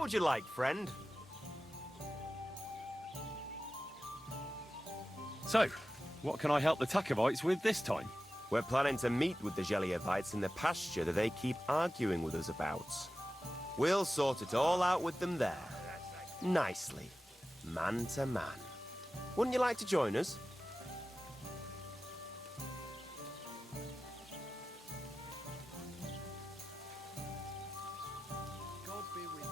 What would you like, friend? So, what can I help the Takovites with this time? We're planning to meet with the Geliovites in the pasture that they keep arguing with us about. We'll sort it all out with them there. Nicely. Man to man. Wouldn't you like to join us? God be with you.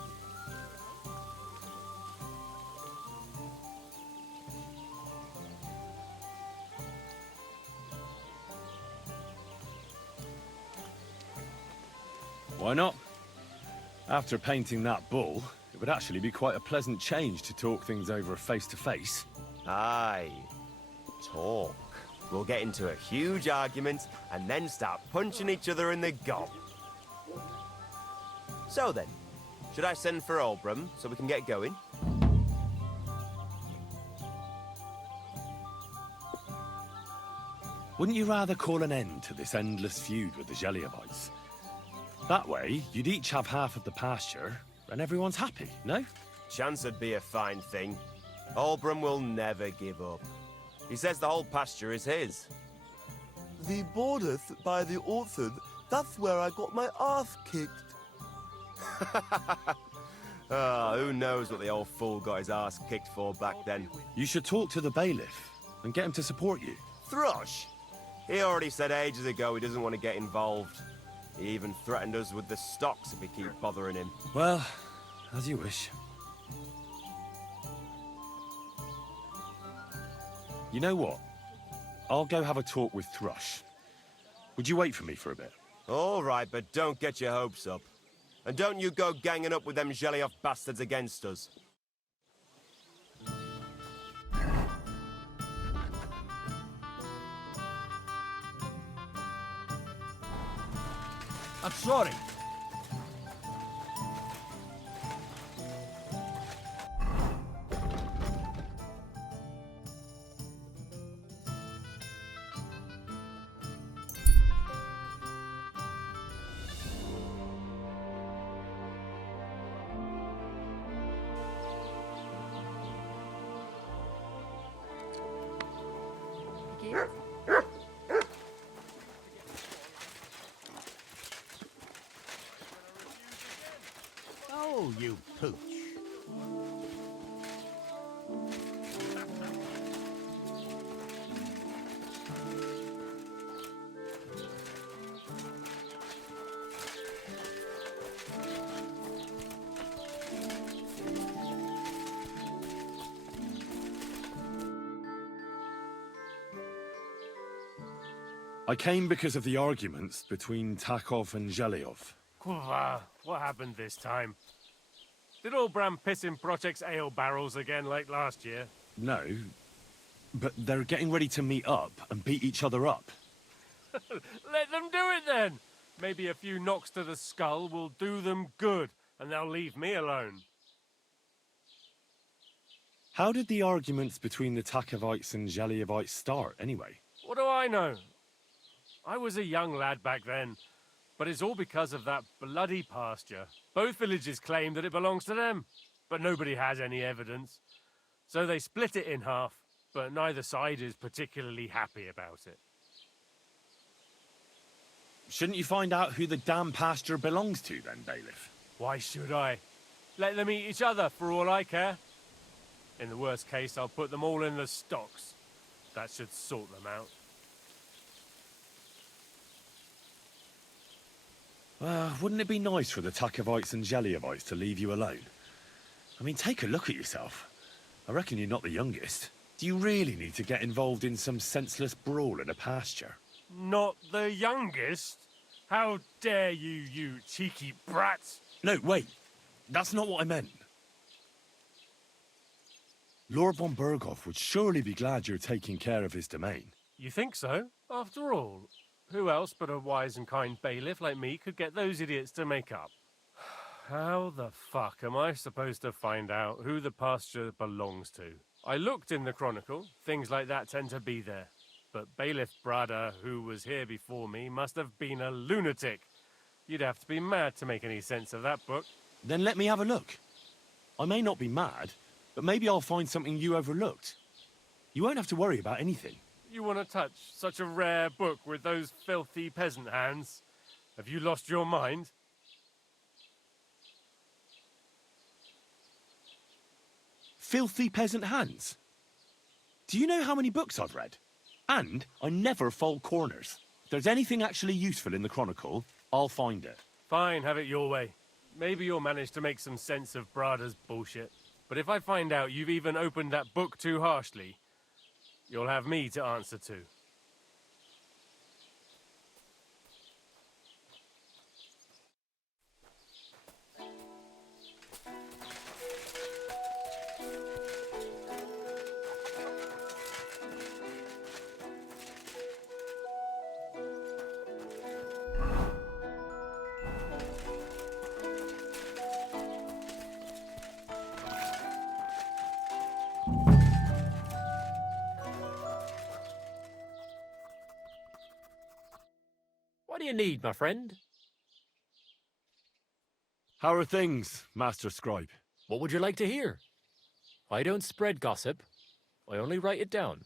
Why not? After painting that bull, it would actually be quite a pleasant change to talk things over face-to-face. Aye. Talk. We'll get into a huge argument and then start punching each other in the gob. So then, should I send for Olbram so we can get going? Wouldn't you rather call an end to this endless feud with the Geliovites? That way, you'd each have half of the pasture, and everyone's happy, no? Chance would be a fine thing. Olbram will never give up. He says the whole pasture is his. The bordeth by the orchard, that's where I got my ass kicked. Who knows what the old fool got his ass kicked for back then. You should talk to the bailiff and get him to support you. Thrush! He already said ages ago he doesn't want to get involved. He even threatened us with the stocks if we keep bothering him. Well, as you wish. You know what? I'll go have a talk with Thrush. Would you wait for me for a bit? All right, but don't get your hopes up. And don't you go ganging up with them Gelioff bastards against us. I'm sorry. Oh, you pooch. I came because of the arguments between Takov and Zhelyov. What happened this time? Did Olbram piss in Project's ale barrels again like last year? No, but they're getting ready to meet up and beat each other up. Let them do it then! Maybe a few knocks to the skull will do them good, and they'll leave me alone. How did the arguments between the Takovites and Zhelyovites start, anyway? What do I know? I was a young lad back then, but it's all because of that bloody pasture. Both villages claim that it belongs to them, but nobody has any evidence. So they split it in half, but neither side is particularly happy about it. Shouldn't you find out who the damn pasture belongs to then, Bailiff? Why should I? Let them eat each other for all I care. In the worst case, I'll put them all in the stocks. That should sort them out. Wouldn't it be nice for the Takovites and Zhelyovites to leave you alone? I mean, take a look at yourself. I reckon you're not the youngest. Do you really need to get involved in some senseless brawl in a pasture? Not the youngest? How dare you, you cheeky brats! No, wait. That's not what I meant. Lord von Berghoff would surely be glad you're taking care of his domain. You think so? After all, who else but a wise and kind bailiff like me could get those idiots to make up? How the fuck am I supposed to find out who the pasture belongs to? I looked in the Chronicle. Things like that tend to be there. But Bailiff Brada, who was here before me, must have been a lunatic. You'd have to be mad to make any sense of that book. Then let me have a look. I may not be mad, but maybe I'll find something you overlooked. You won't have to worry about anything. You want to touch such a rare book with those filthy peasant hands? Have you lost your mind? Filthy peasant hands? Do you know how many books I've read? And I never fold corners. If there's anything actually useful in the Chronicle, I'll find it. Fine, have it your way. Maybe you'll manage to make some sense of Brada's bullshit. But if I find out you've even opened that book too harshly, you'll have me to answer to. What do you need, my friend? How are things, Master Scribe? What would you like to hear? I don't spread gossip. I only write it down.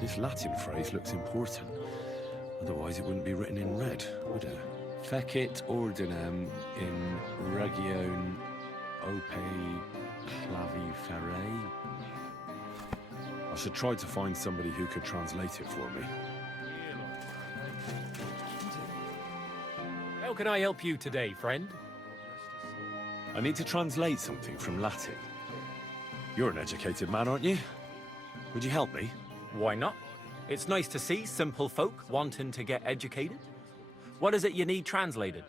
This Latin phrase looks important. Otherwise it wouldn't be written in red, would it? Fecit ordinem in region ope claviferae. I should try to find somebody who could translate it for me. How can I help you today, friend? I need to translate something from Latin. You're an educated man, aren't you? Would you help me? Why not? It's nice to see simple folk wanting to get educated. What is it you need translated?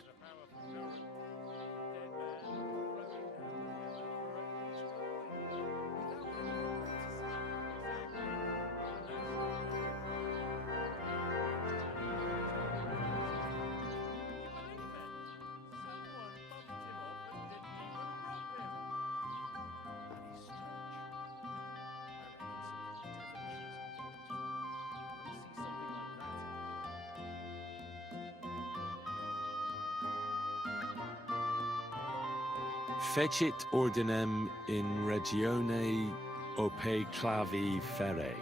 Fecit ordinem in regione ope claviferae.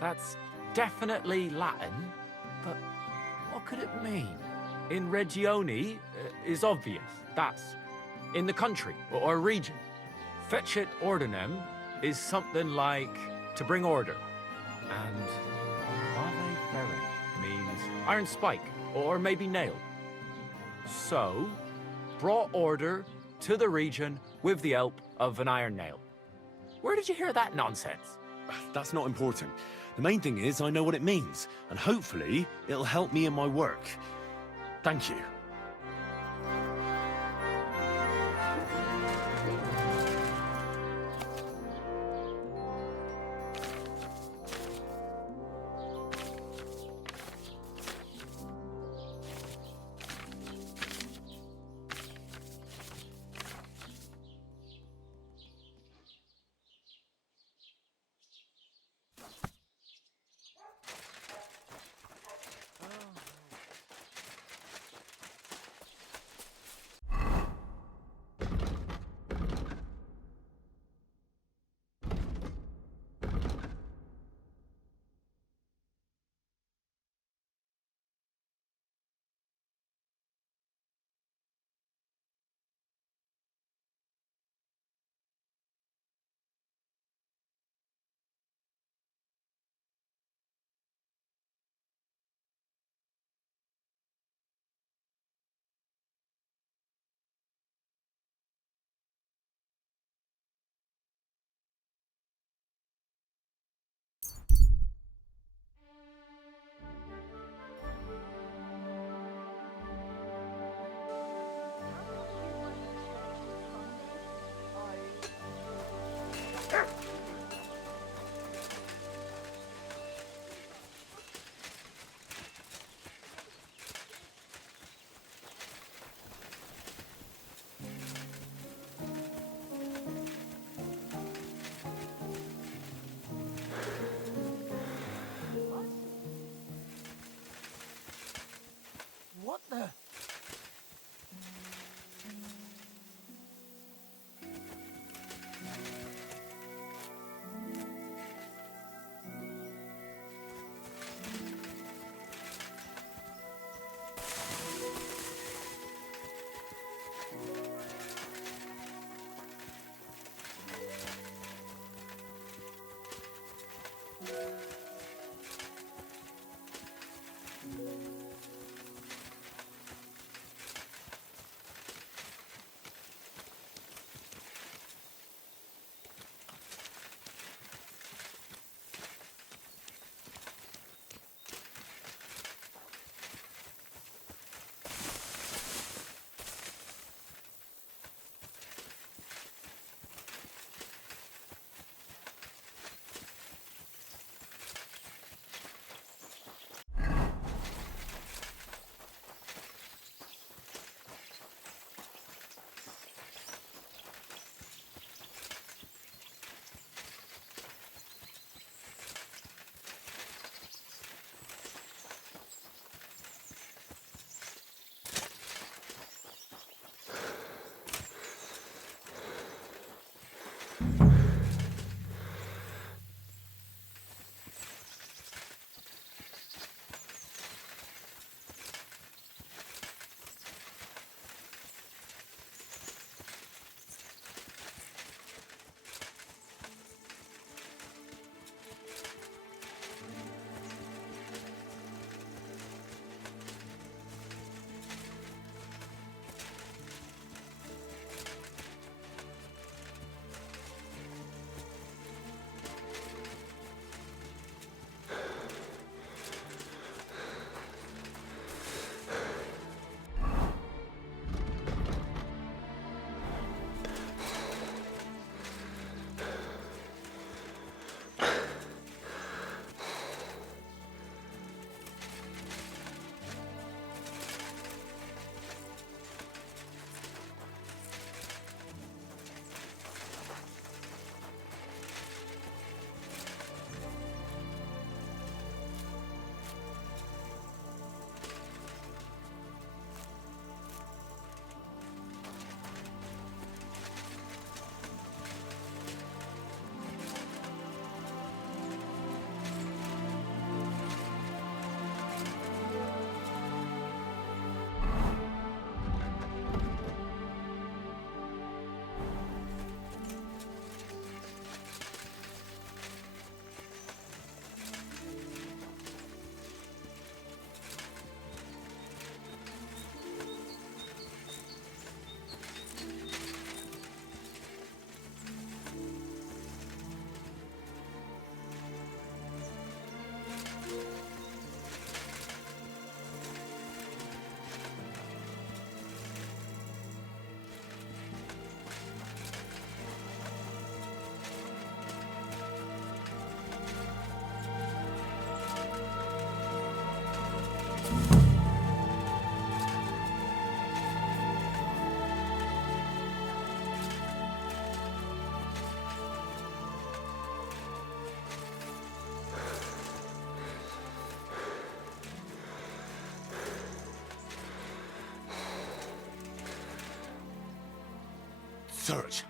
That's definitely Latin, but what could it mean? In regione is obvious. That's in the country or region. Fecit ordinem is something like to bring order. And claviferae means iron spike or maybe nail. So, brought order to the region with the help of an iron nail. Where did you hear that nonsense? That's not important. The main thing is I know what it means, and hopefully it'll help me in my work. Thank you. search.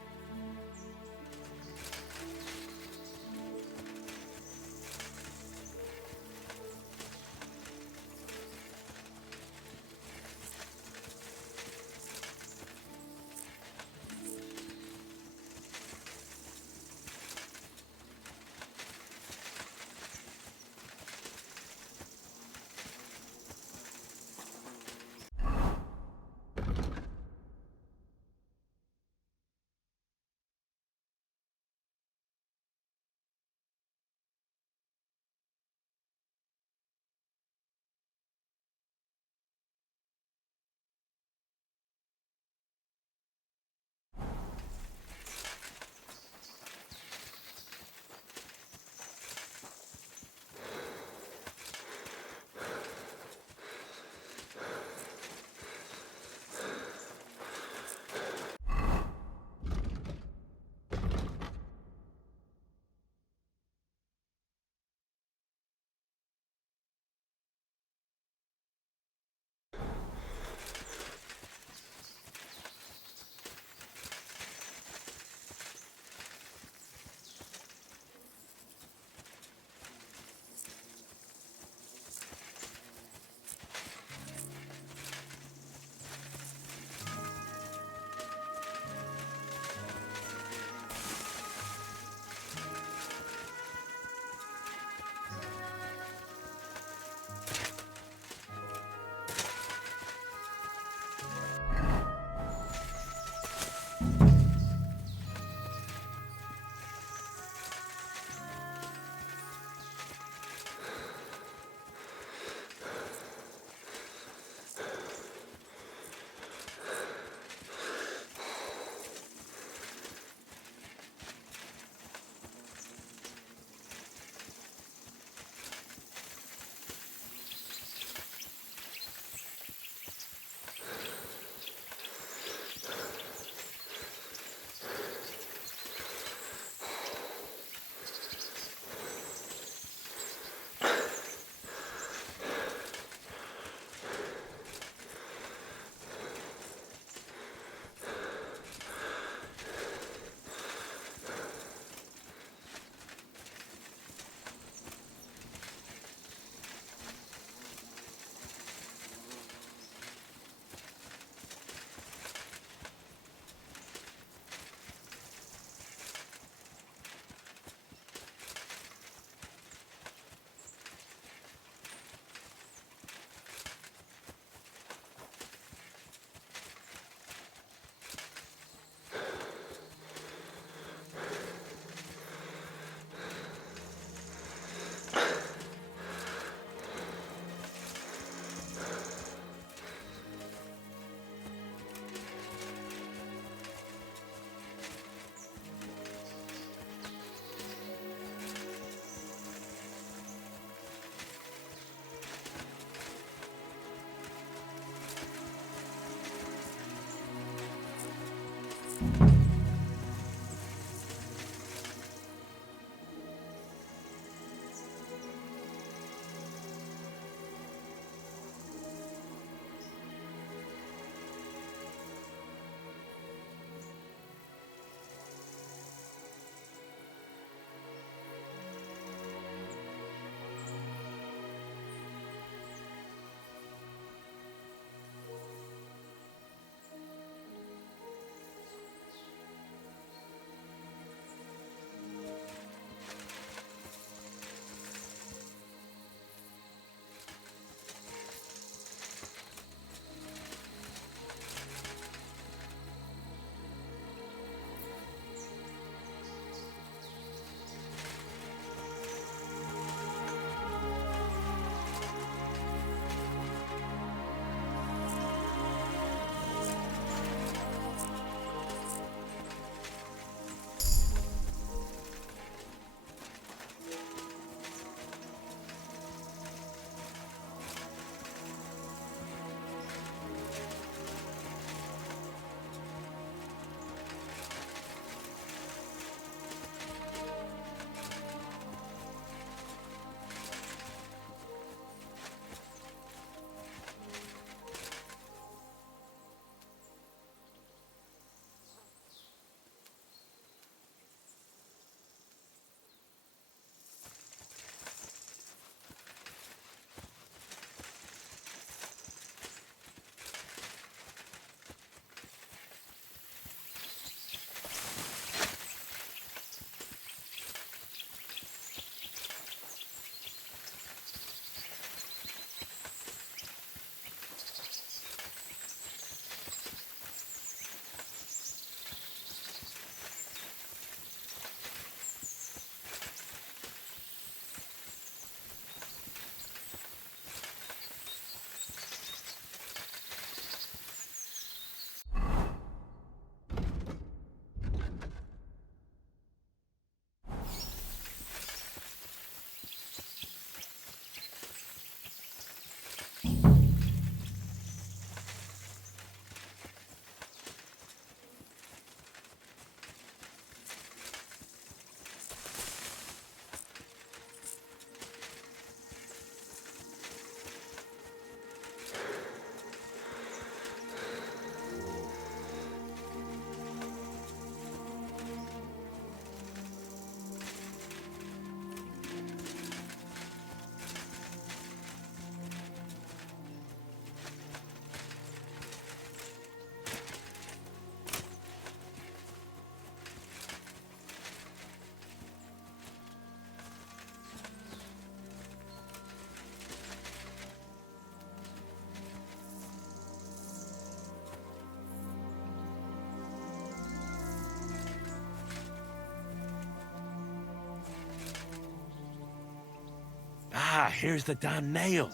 here's the damn nail.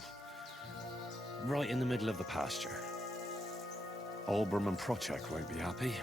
Right in the middle of the pasture. Olbram and Prochek won't be happy.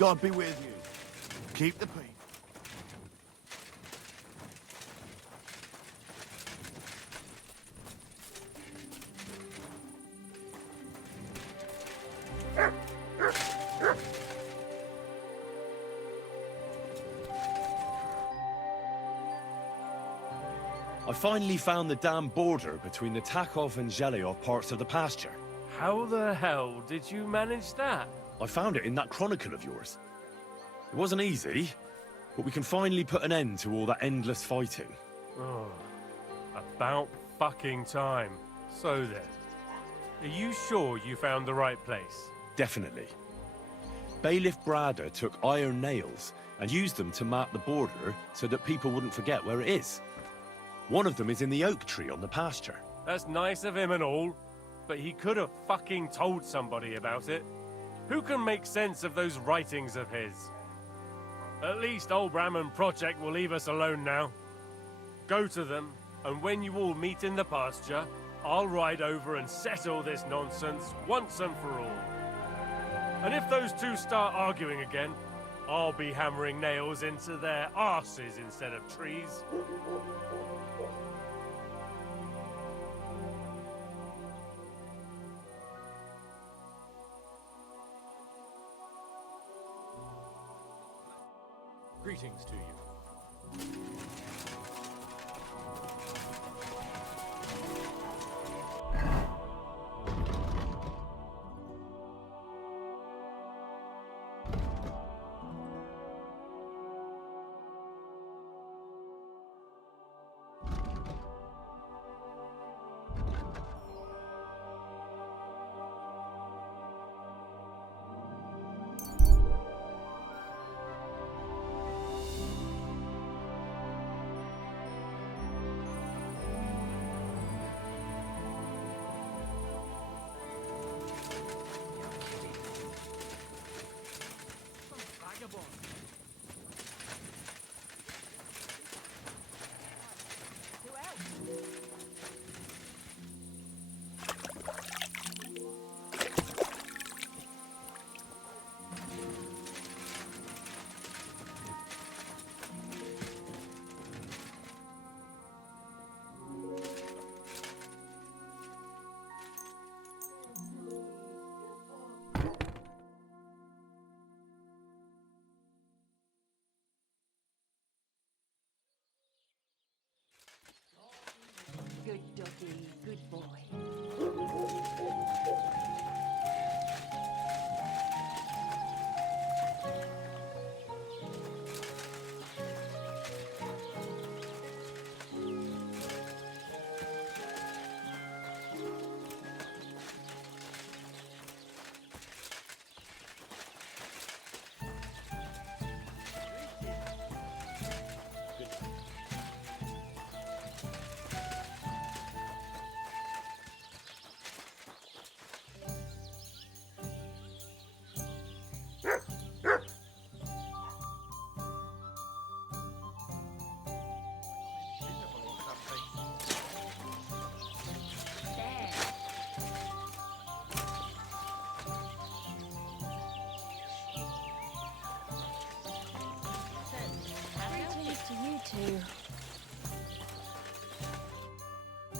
God be with you. Keep the peace. I finally found the damn border between the Takov and Zhelyov parts of the pasture. How the hell did you manage that? I found it in that chronicle of yours. It wasn't easy, but we can finally put an end to all that endless fighting. Oh, about fucking time. So then, are you sure you found the right place? Definitely. Bailiff Brada took iron nails and used them to mark the border so that people wouldn't forget where it is. One of them is in the oak tree on the pasture. That's nice of him and all, but he could have fucking told somebody about it. Who can make sense of those writings of his? At least Olbram and Prochek will leave us alone now. Go to them, and when you all meet in the pasture, I'll ride over and settle this nonsense once and for all. And if those two start arguing again, I'll be hammering nails into their arses instead of trees. Greetings to you.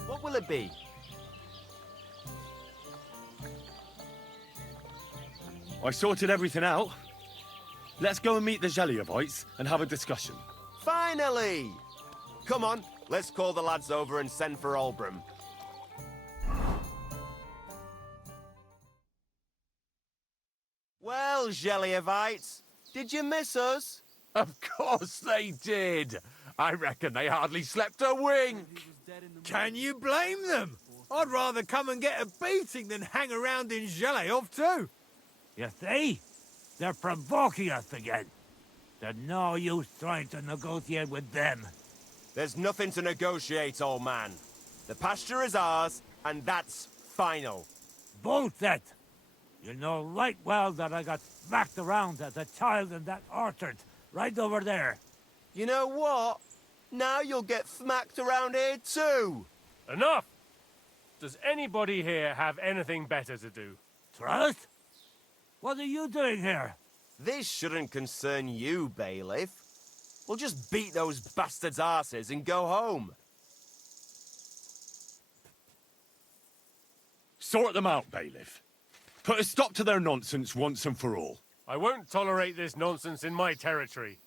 What will it be? I sorted everything out. Let's go and meet the Jeliovites and have a discussion. Finally! Come on, let's call the lads over and send for Olbram. Well, Jeliovites, did you miss us? Of course they did. I reckon they hardly slept a wink. Can you blame them? I'd rather come and get a beating than hang around in Zheleov too. You see? They're provoking us again. There's no use trying to negotiate with them. There's nothing to negotiate, old man. The pasture is ours, and that's final. Bullshit! You know right well that I got smacked around as a child in that orchard, right over there. You know what? Now you'll get smacked around here too. Enough! Does anybody here have anything better to do? Trust? What are you doing here? This shouldn't concern you, bailiff. We'll just beat those bastards' arses and go home. Sort them out, bailiff. Put a stop to their nonsense once and for all. I won't tolerate this nonsense in my territory.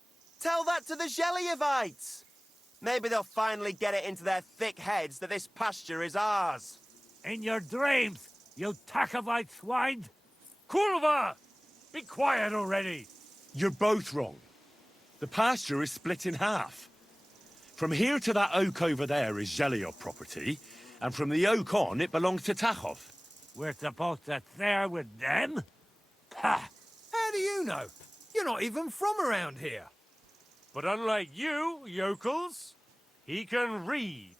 Tell that to the Jeliovites. Maybe they'll finally get it into their thick heads that this pasture is ours. In your dreams, you Takavite swine! Kulva! Be quiet already! You're both wrong. The pasture is split in half. From here to that oak over there is Zheliov property, and from the oak on, it belongs to Takhov. We're supposed to share with them? Ha! How do you know? You're not even from around here. But unlike you, yokels, he can read.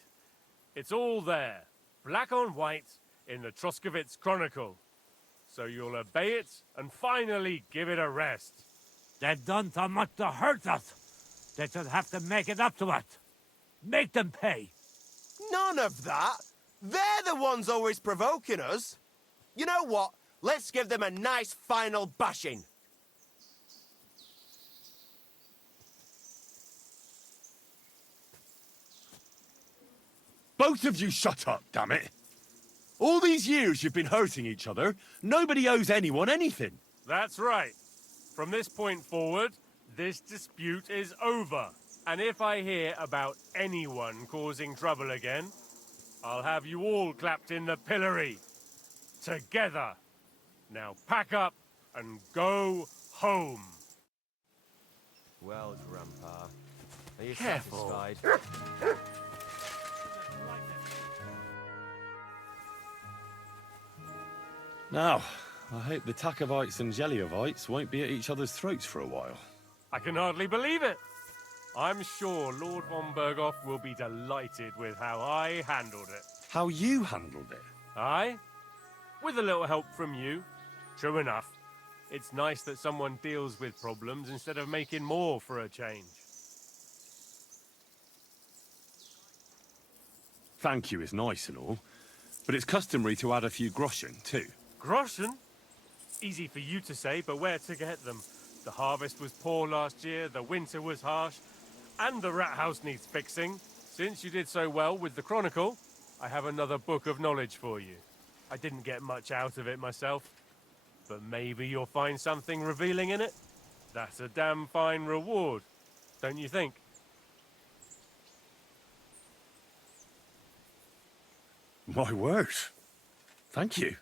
It's all there, black on white, in the Troskovitz Chronicle. So you'll obey it and finally give it a rest. They've done so much to hurt us. They should have to make it up to us. Make them pay. None of that. They're the ones always provoking us. You know what? Let's give them a nice final bashing. Both of you shut up, damn it! All these years you've been hurting each other, nobody owes anyone anything. That's right. From this point forward, this dispute is over. And if I hear about anyone causing trouble again, I'll have you all clapped in the pillory. Together. Now pack up and go home. Well, Grandpa, are you Careful. satisfied? Now, I hope the Takovites and Jeliovites won't be at each other's throats for a while. I can hardly believe it. I'm sure Lord von Berghoff will be delighted with how I handled it. How you handled it? Aye? With a little help from you. True enough. It's nice that someone deals with problems instead of making more for a change. Thank you is nice and all, but it's customary to add a few groschen, too. Groschen? Easy for you to say, but where to get them? The harvest was poor last year, the winter was harsh, and the rat house needs fixing. Since you did so well with the Chronicle, I have another book of knowledge for you. I didn't get much out of it myself, but maybe you'll find something revealing in it. That's a damn fine reward, don't you think? My word. Thank you.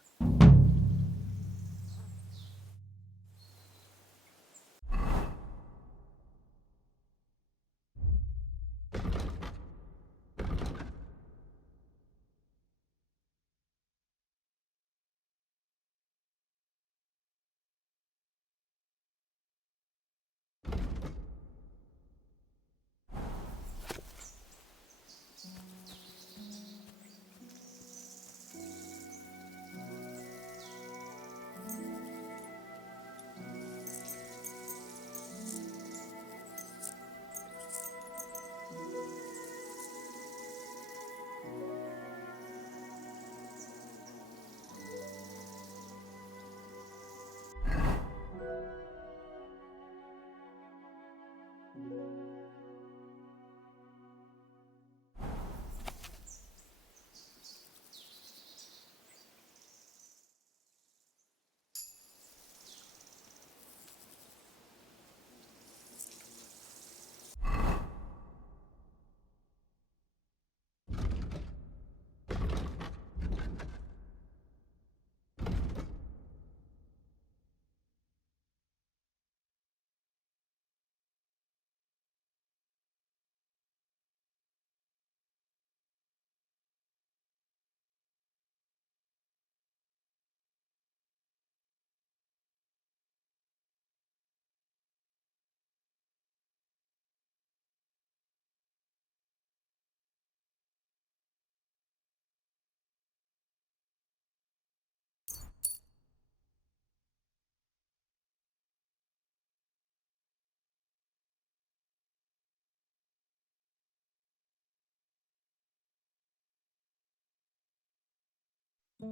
Oh,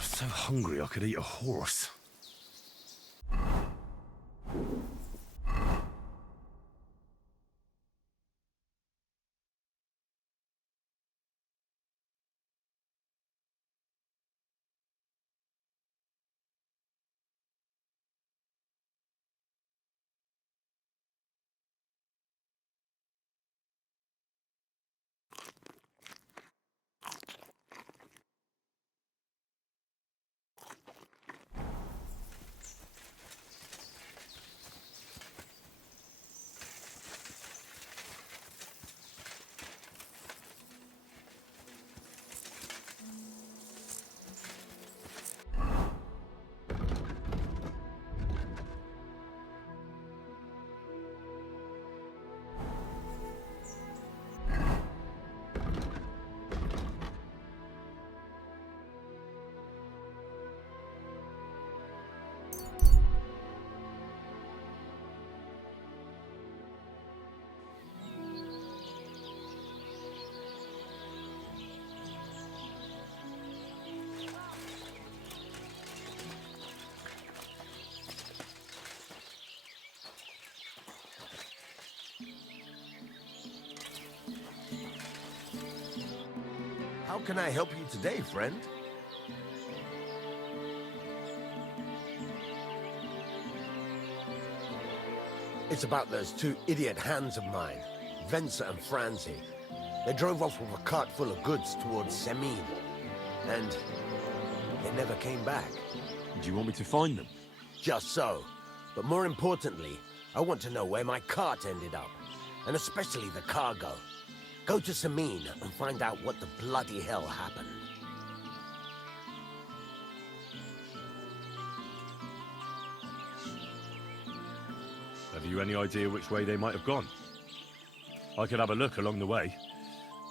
so hungry I could eat a horse. How can I help you today, friend? It's about those two idiot hands of mine, Venser and Franzi. They drove off with a cart full of goods towards Semin, and they never came back. Do you want me to find them? Just so. But more importantly, I want to know where my cart ended up, and especially the cargo. Go to Semin and find out what the bloody hell happened. Have you any idea which way they might have gone? I could have a look along the way.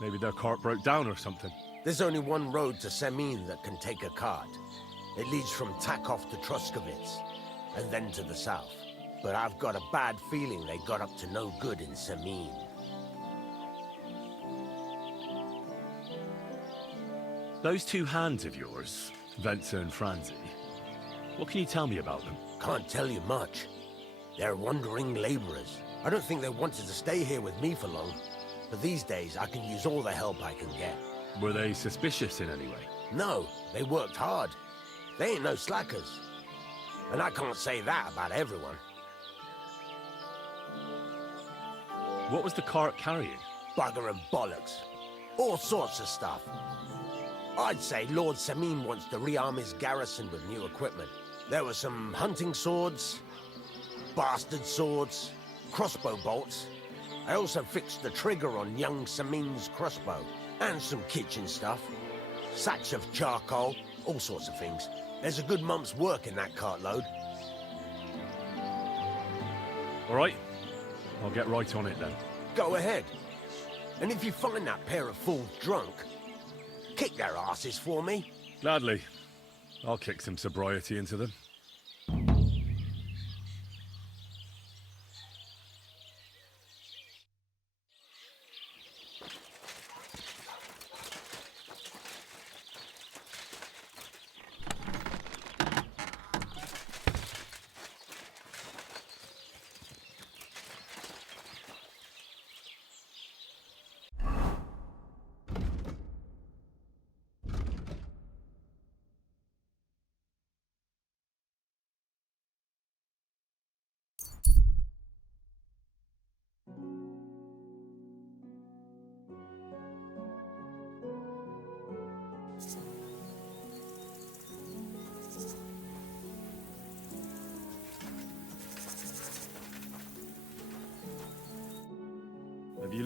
Maybe their cart broke down or something. There's only one road to Semin that can take a cart. It leads from Takov to Troskovitz, and then to the south. But I've got a bad feeling they got up to no good in Semin. Those two hands of yours, Venser and Franzi, what can you tell me about them? Can't tell you much. They're wandering laborers. I don't think they wanted to stay here with me for long. But these days, I can use all the help I can get. Were they suspicious in any way? No, they worked hard. They ain't no slackers. And I can't say that about everyone. What was the cart carrying? Bugger and bollocks. All sorts of stuff. I'd say Lord Semin wants to rearm his garrison with new equipment. There were some hunting swords, bastard swords, crossbow bolts. I also fixed the trigger on young Semin's crossbow. And some kitchen stuff. Sacks of charcoal, all sorts of things. There's a good month's work in that cartload. All right, I'll get right on it then. Go ahead. And if you find that pair of fools drunk, kick their asses for me. Gladly. I'll kick some sobriety into them.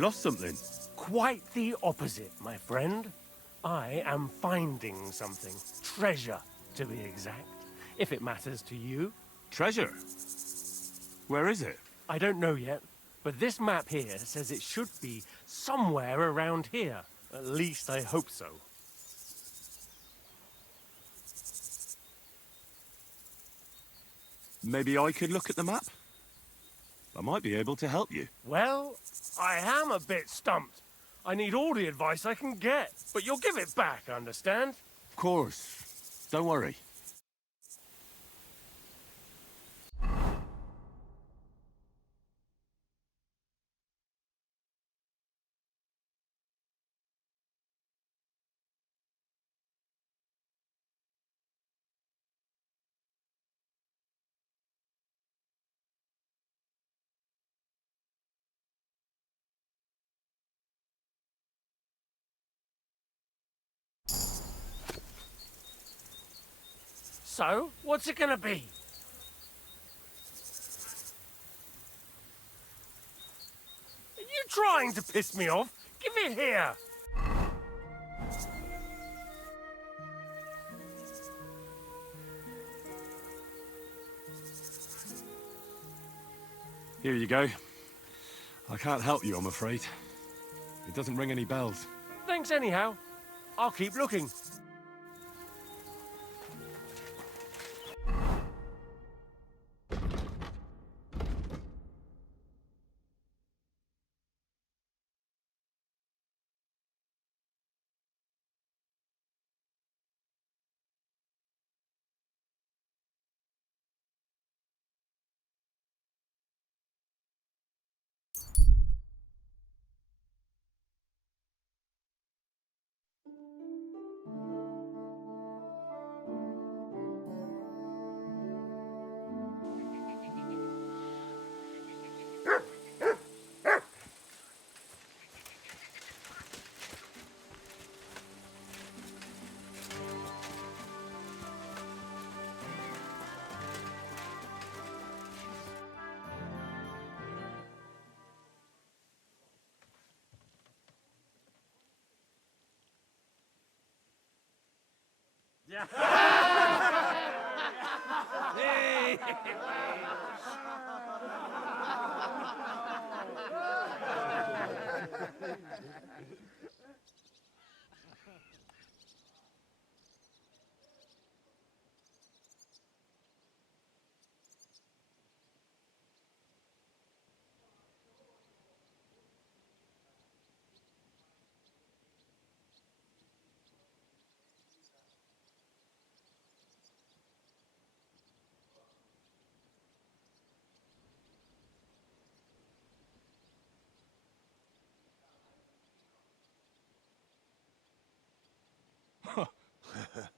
lost something. Quite the opposite, my friend. I am finding something. Treasure, to be exact, if it matters to you. Treasure? Where is it? I don't know yet, but this map here says it should be somewhere around here. At least I hope so. Maybe I could look at the map? I might be able to help you. Well, I am a bit stumped. I need all the advice I can get, but you'll give it back, understand? Of course. Don't worry. So, what's it gonna be? Are you trying to piss me off? Give it here! Here you go. I can't help you, I'm afraid. It doesn't ring any bells. Thanks anyhow. I'll keep looking.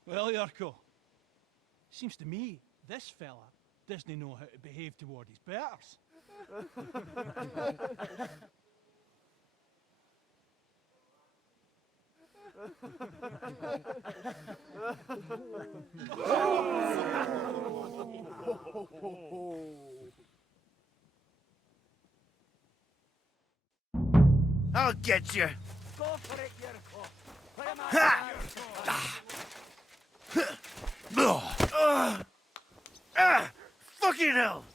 Well, Yurko, seems to me this fella doesn't know how to behave toward his betters. I'll get you. Go for it, Yurko. Put him Ha! Fucking hell!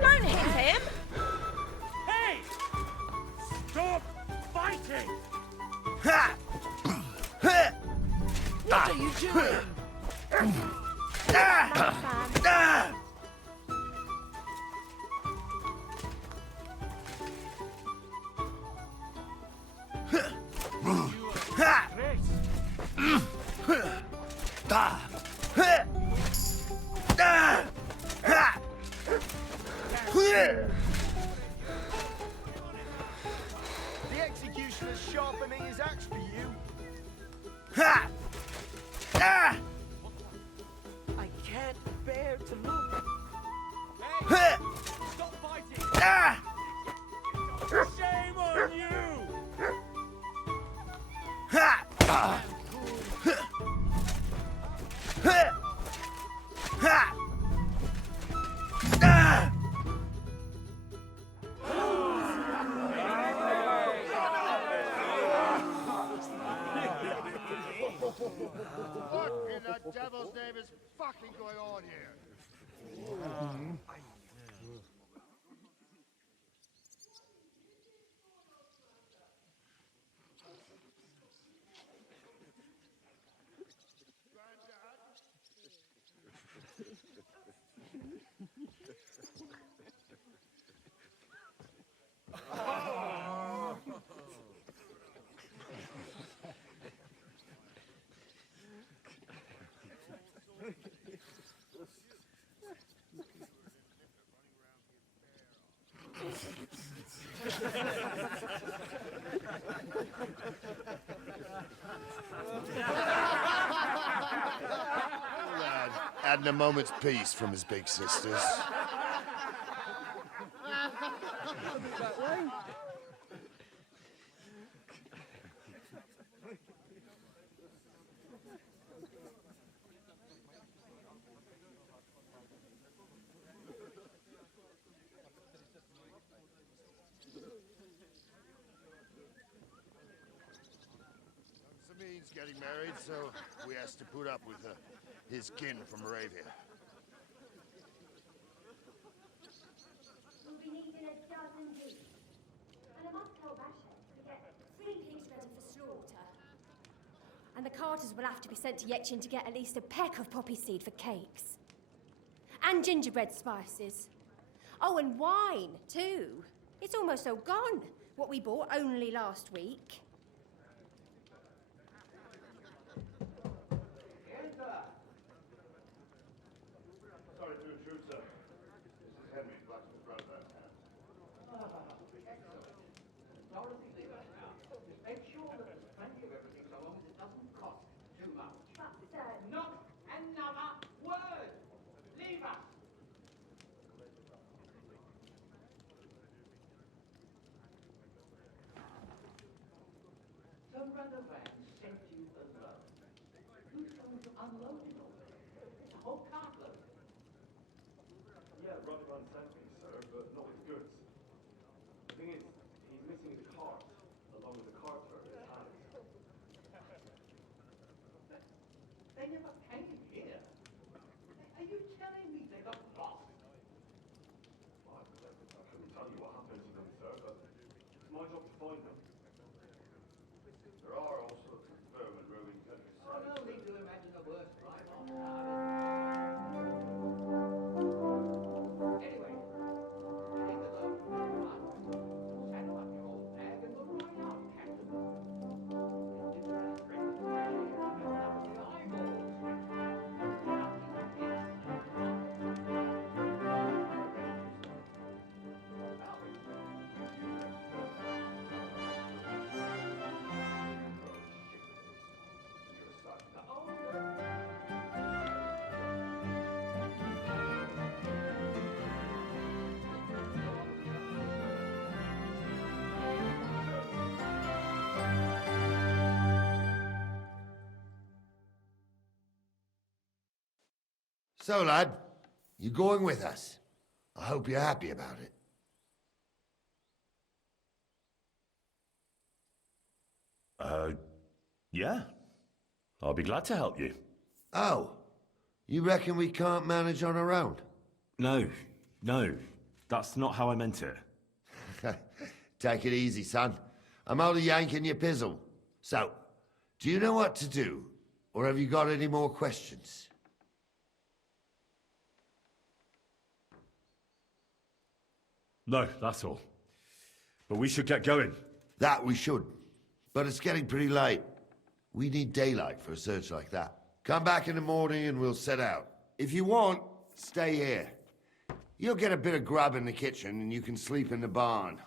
Don't hit him! Hey! Stop fighting! What are you doing? The executioner's sharpening his axe for you. I can't bear to look. Stop fighting! Shame on you! Lad, adding a moment's peace from his big sisters. Means getting married, so we has to put up with his kin from Arabia. We'll be needing a dozen pigs. And I must tell Basha to get 3 pigs ready for slaughter. And the carters will have to be sent to Yetchin to get at least a peck of poppy seed for cakes. And gingerbread spices. Oh, and wine, too. It's almost all gone, what we bought only last week. Sorry to intrude, sir. This is Henry, blacksmith brother. Dorothy, leave us now. Just make sure that there's plenty of everything so long as it doesn't cost too much. But, sir... Not another word! Leave us! So Brother Van sent you alone. Who's going to unload it all? It's a whole cartload. Yeah, Brother Van sent me, sir, but not with goods. The thing is, he's missing the cart, along with the cart for his hands. They never came here. Are you telling me they got lost? Well, I couldn't tell you what happened to them, sir, but it's my job to find them. There are all sorts of firm and roving countries. Oh, no need to imagine the worst right on. Anyway, take the load from the cart, saddle up your old nag, and we'll ride out, Captain. Get dinner and drink and fresh air, and fill up the eyeballs. So, lad, you going with us? I hope you're happy about it. Yeah. I'll be glad to help you. Oh, you reckon we can't manage on our own? No, that's not how I meant it. Take it easy, son. I'm only yanking your pizzle. So, do you know what to do? Or have you got any more questions? No, that's all. But we should get going. That we should. But it's getting pretty late. We need daylight for a search like that. Come back in the morning and we'll set out. If you want, stay here. You'll get a bit of grub in the kitchen and you can sleep in the barn.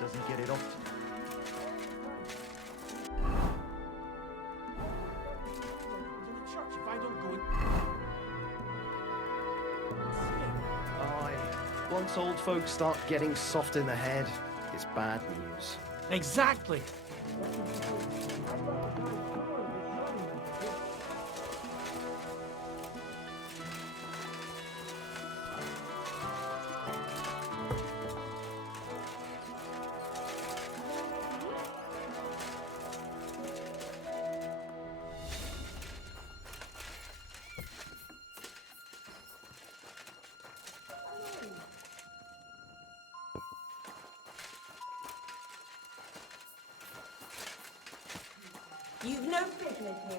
Doesn't get it often. The church if I don't go in. Aye. Once old folks start getting soft in the head, it's bad news. Exactly. You've no business here.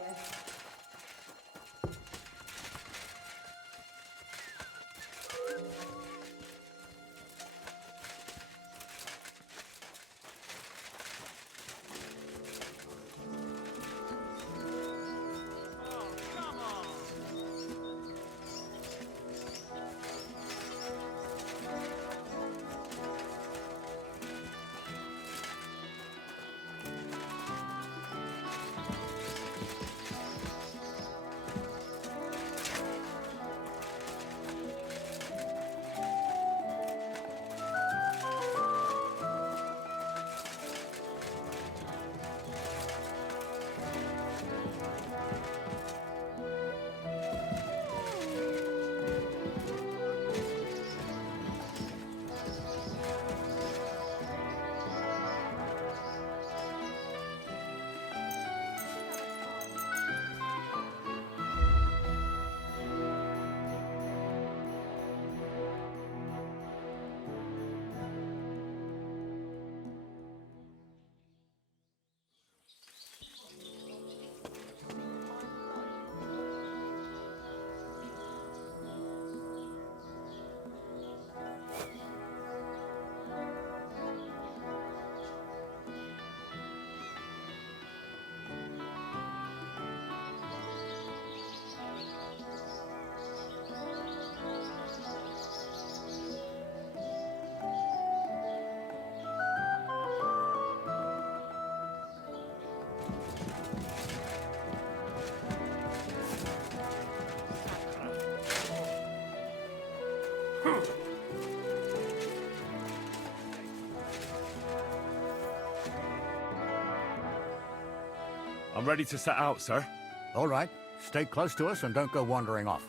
I'm ready to set out, sir. All right. Stay close to us and don't go wandering off.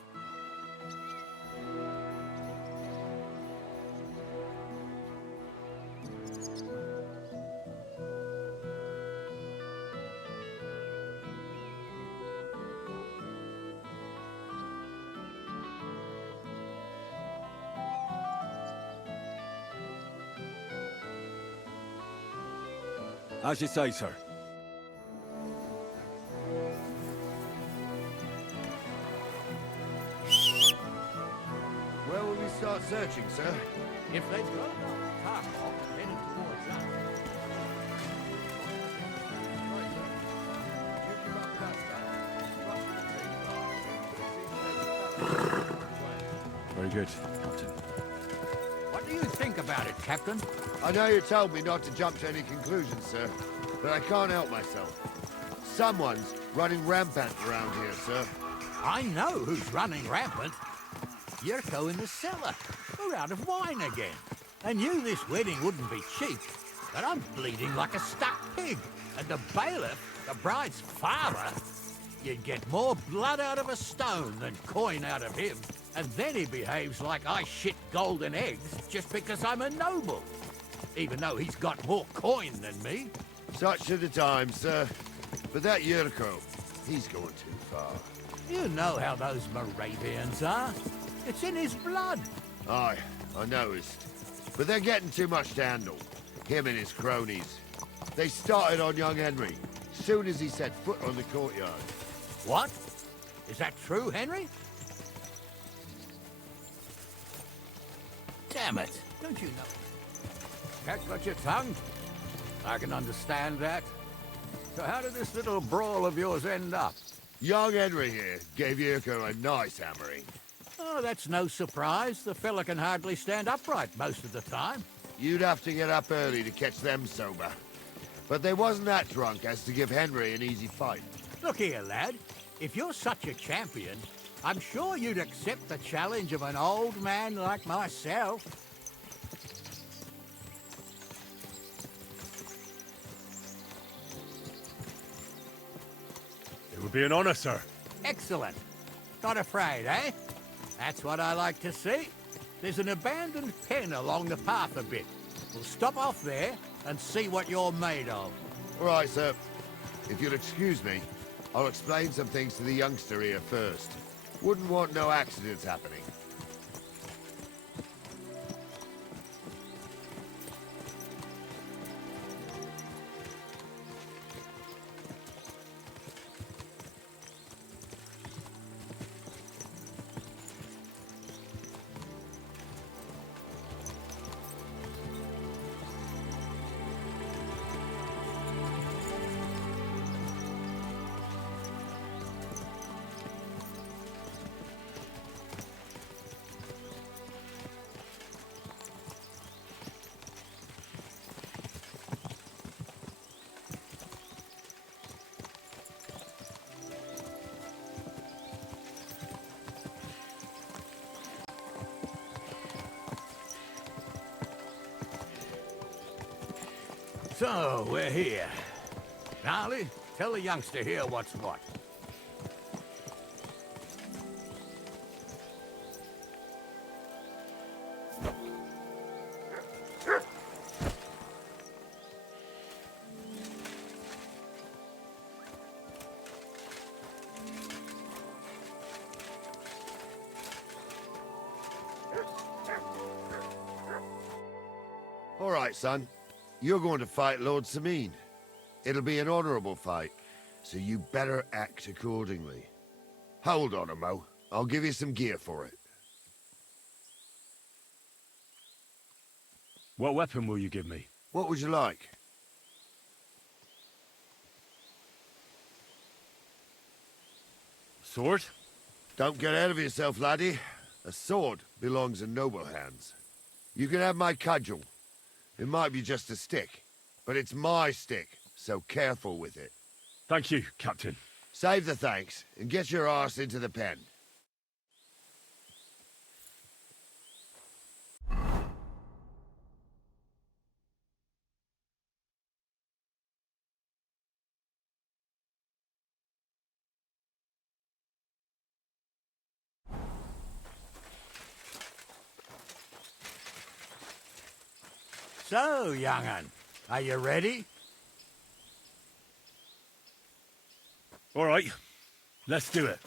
As you say, sir. Where will we start searching, sir? If they've got enough Tarkov headed towards us. Very good, Captain. What do you think about it, Captain? I know you told me not to jump to any conclusions, sir, but I can't help myself. Someone's running rampant around here, sir. I know who's running rampant. Yurko in the cellar. We're out of wine again. I knew this wedding wouldn't be cheap, but I'm bleeding like a stuck pig. And the bailiff, the bride's father, you'd get more blood out of a stone than coin out of him. And then he behaves like I shit golden eggs just because I'm a noble. Even though he's got more coin than me. Such are the times, sir. But that Yurko, he's going too far. You know how those Moravians are. It's in his blood. Aye, I noticed. But they're getting too much to handle. Him and his cronies. They started on young Henry, soon as he set foot on the courtyard. What? Is that true, Henry? Damn it. Don't you know? Cat got your tongue? I can understand that. So how did this little brawl of yours end up? Young Henry here gave Yurko a nice hammering. Oh, that's no surprise. The fella can hardly stand upright most of the time. you'd have to get up early to catch them sober. But they wasn't that drunk as to give Henry an easy fight. Look here, lad. If you're such a champion, I'm sure you'd accept the challenge of an old man like myself. It would be an honor, sir. Excellent. Not afraid, eh? That's what I like to see. There's an abandoned pen along the path a bit. We'll stop off there and see what you're made of. All right, sir. If you'll excuse me, I'll explain some things to the youngster here first. Wouldn't want no accidents happening. So, we're here. Gnarly, tell the youngster here what's what. All right, son. You're going to fight Lord Sameen. It'll be an honorable fight, so you better act accordingly. Hold on, Mo. I'll give you some gear for it. What weapon will you give me? What would you like? Sword? Don't get ahead of yourself, laddie. A sword belongs in noble hands. You can have my cudgel. It might be just a stick, but it's my stick, so careful with it. Thank you, Captain. Save the thanks, and get your arse into the pen. So, young'un, are you ready? All right, let's do it.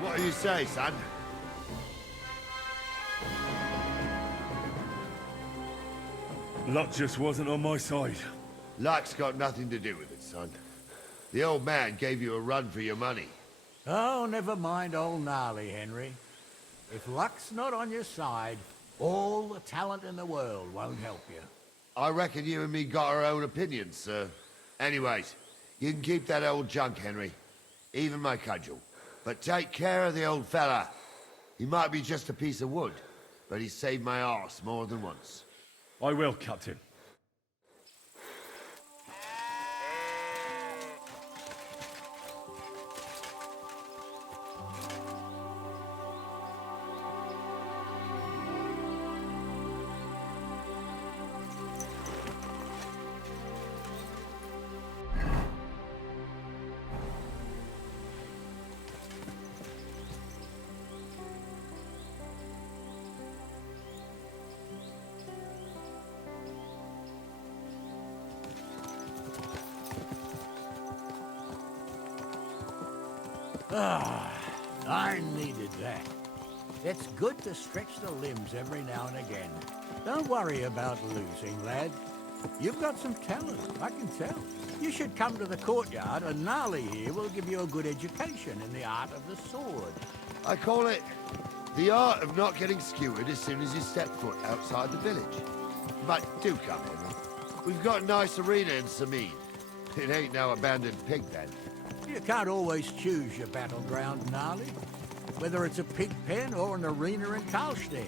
What do you say, son? Luck just wasn't on my side. Luck's got nothing to do with it, son. The old man gave you a run for your money. Oh, never mind old Gnarly, Henry. If luck's not on your side, all the talent in the world won't help you. I reckon you and me got our own opinions, sir. Anyways, you can keep that old junk, Henry. Even my cudgel. But take care of the old fella. He might be just a piece of wood, but he saved my arse more than once. I will, Captain. Ah, I needed that. It's good to stretch the limbs every now and again. Don't worry about losing, lad. You've got some talent, I can tell. You should come to the courtyard, and Gnarly here will give you a good education in the art of the sword. I call it the art of not getting skewered as soon as you step foot outside the village. But do come, Henry. We've got a nice arena in Sameen. It ain't no abandoned pig pen. You can't always choose your battleground, Gnarly. Whether it's a pig pen or an arena in Karlstein,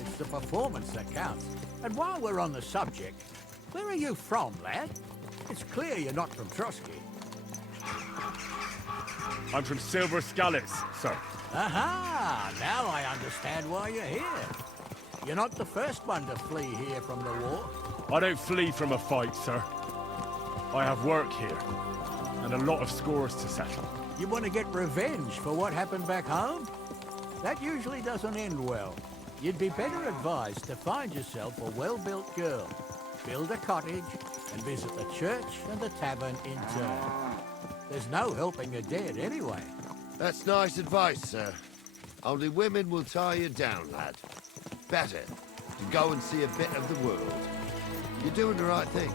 it's the performance that counts. And while we're on the subject, where are you from, lad? It's clear you're not from Trotsky. I'm from Silver Scallops, sir. Aha! Now I understand why you're here. You're not the first one to flee here from the war. I don't flee from a fight, sir. I have work here, and a lot of scores to settle. You want to get revenge for what happened back home? That usually doesn't end well. You'd be better advised to find yourself a well-built girl, build a cottage, and visit the church and the tavern in turn. There's no helping a dead anyway. That's nice advice, sir. Only women will tie you down, lad. Better to go and see a bit of the world. You're doing the right thing.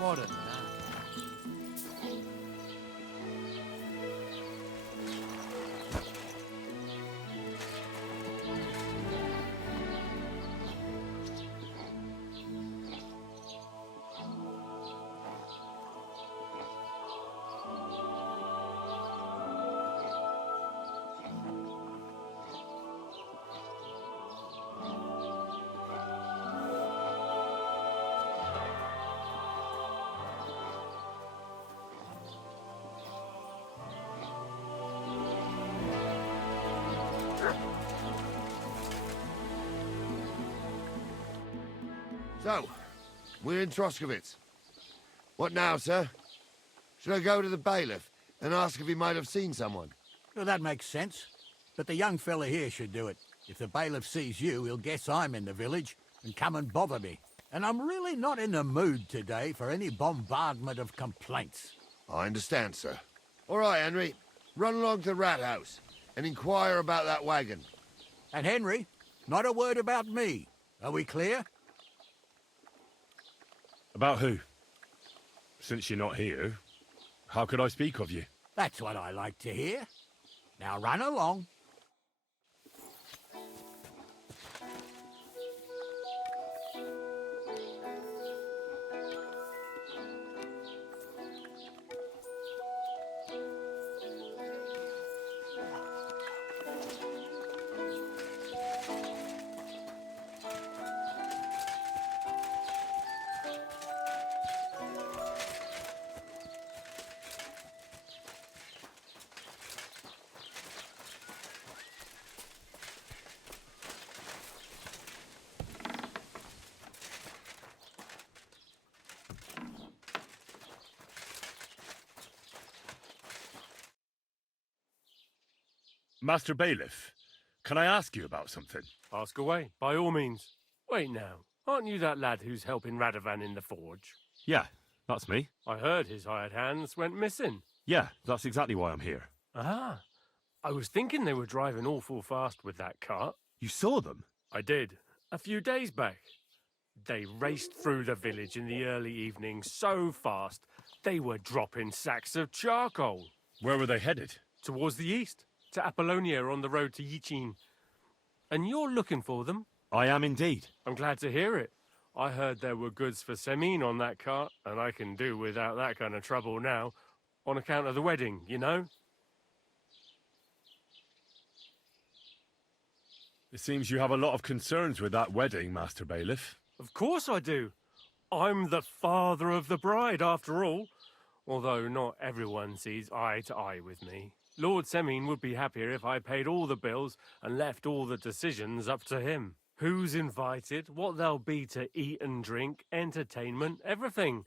What a night. So, we're in Troskowitz. What now, sir? Should I go to the bailiff and ask if he might have seen someone? Well, that makes sense. But the young fella here should do it. If the bailiff sees you, he'll guess I'm in the village and come and bother me. And I'm really not in the mood today for any bombardment of complaints. I understand, sir. All right, Henry. Run along to the rat house and inquire about that wagon. And Henry, not a word about me. Are we clear? About who? Since you're not here, how could I speak of you? That's what I like to hear. Now run along. Master Bailiff, can I ask you about something? Ask away, by all means. Wait now, aren't you that lad who's helping Radovan in the forge? Yeah, that's me. I heard his hired hands went missing. Yeah, that's exactly why I'm here. Ah, I was thinking they were driving awful fast with that cart. You saw them? I did, a few days back. They raced through the village in the early evening so fast, they were dropping sacks of charcoal. Where were they headed? Towards the east, to Apollonia on the road to Yichin. And you're looking for them? I am indeed. I'm glad to hear it. I heard there were goods for Semin on that cart, and I can do without that kind of trouble now, on account of the wedding, you know? It seems you have a lot of concerns with that wedding, Master Bailiff. Of course I do. I'm the father of the bride, after all. Although not everyone sees eye to eye with me. Lord Semin would be happier if I paid all the bills and left all the decisions up to him. Who's invited, what there'll be to eat and drink, entertainment, everything.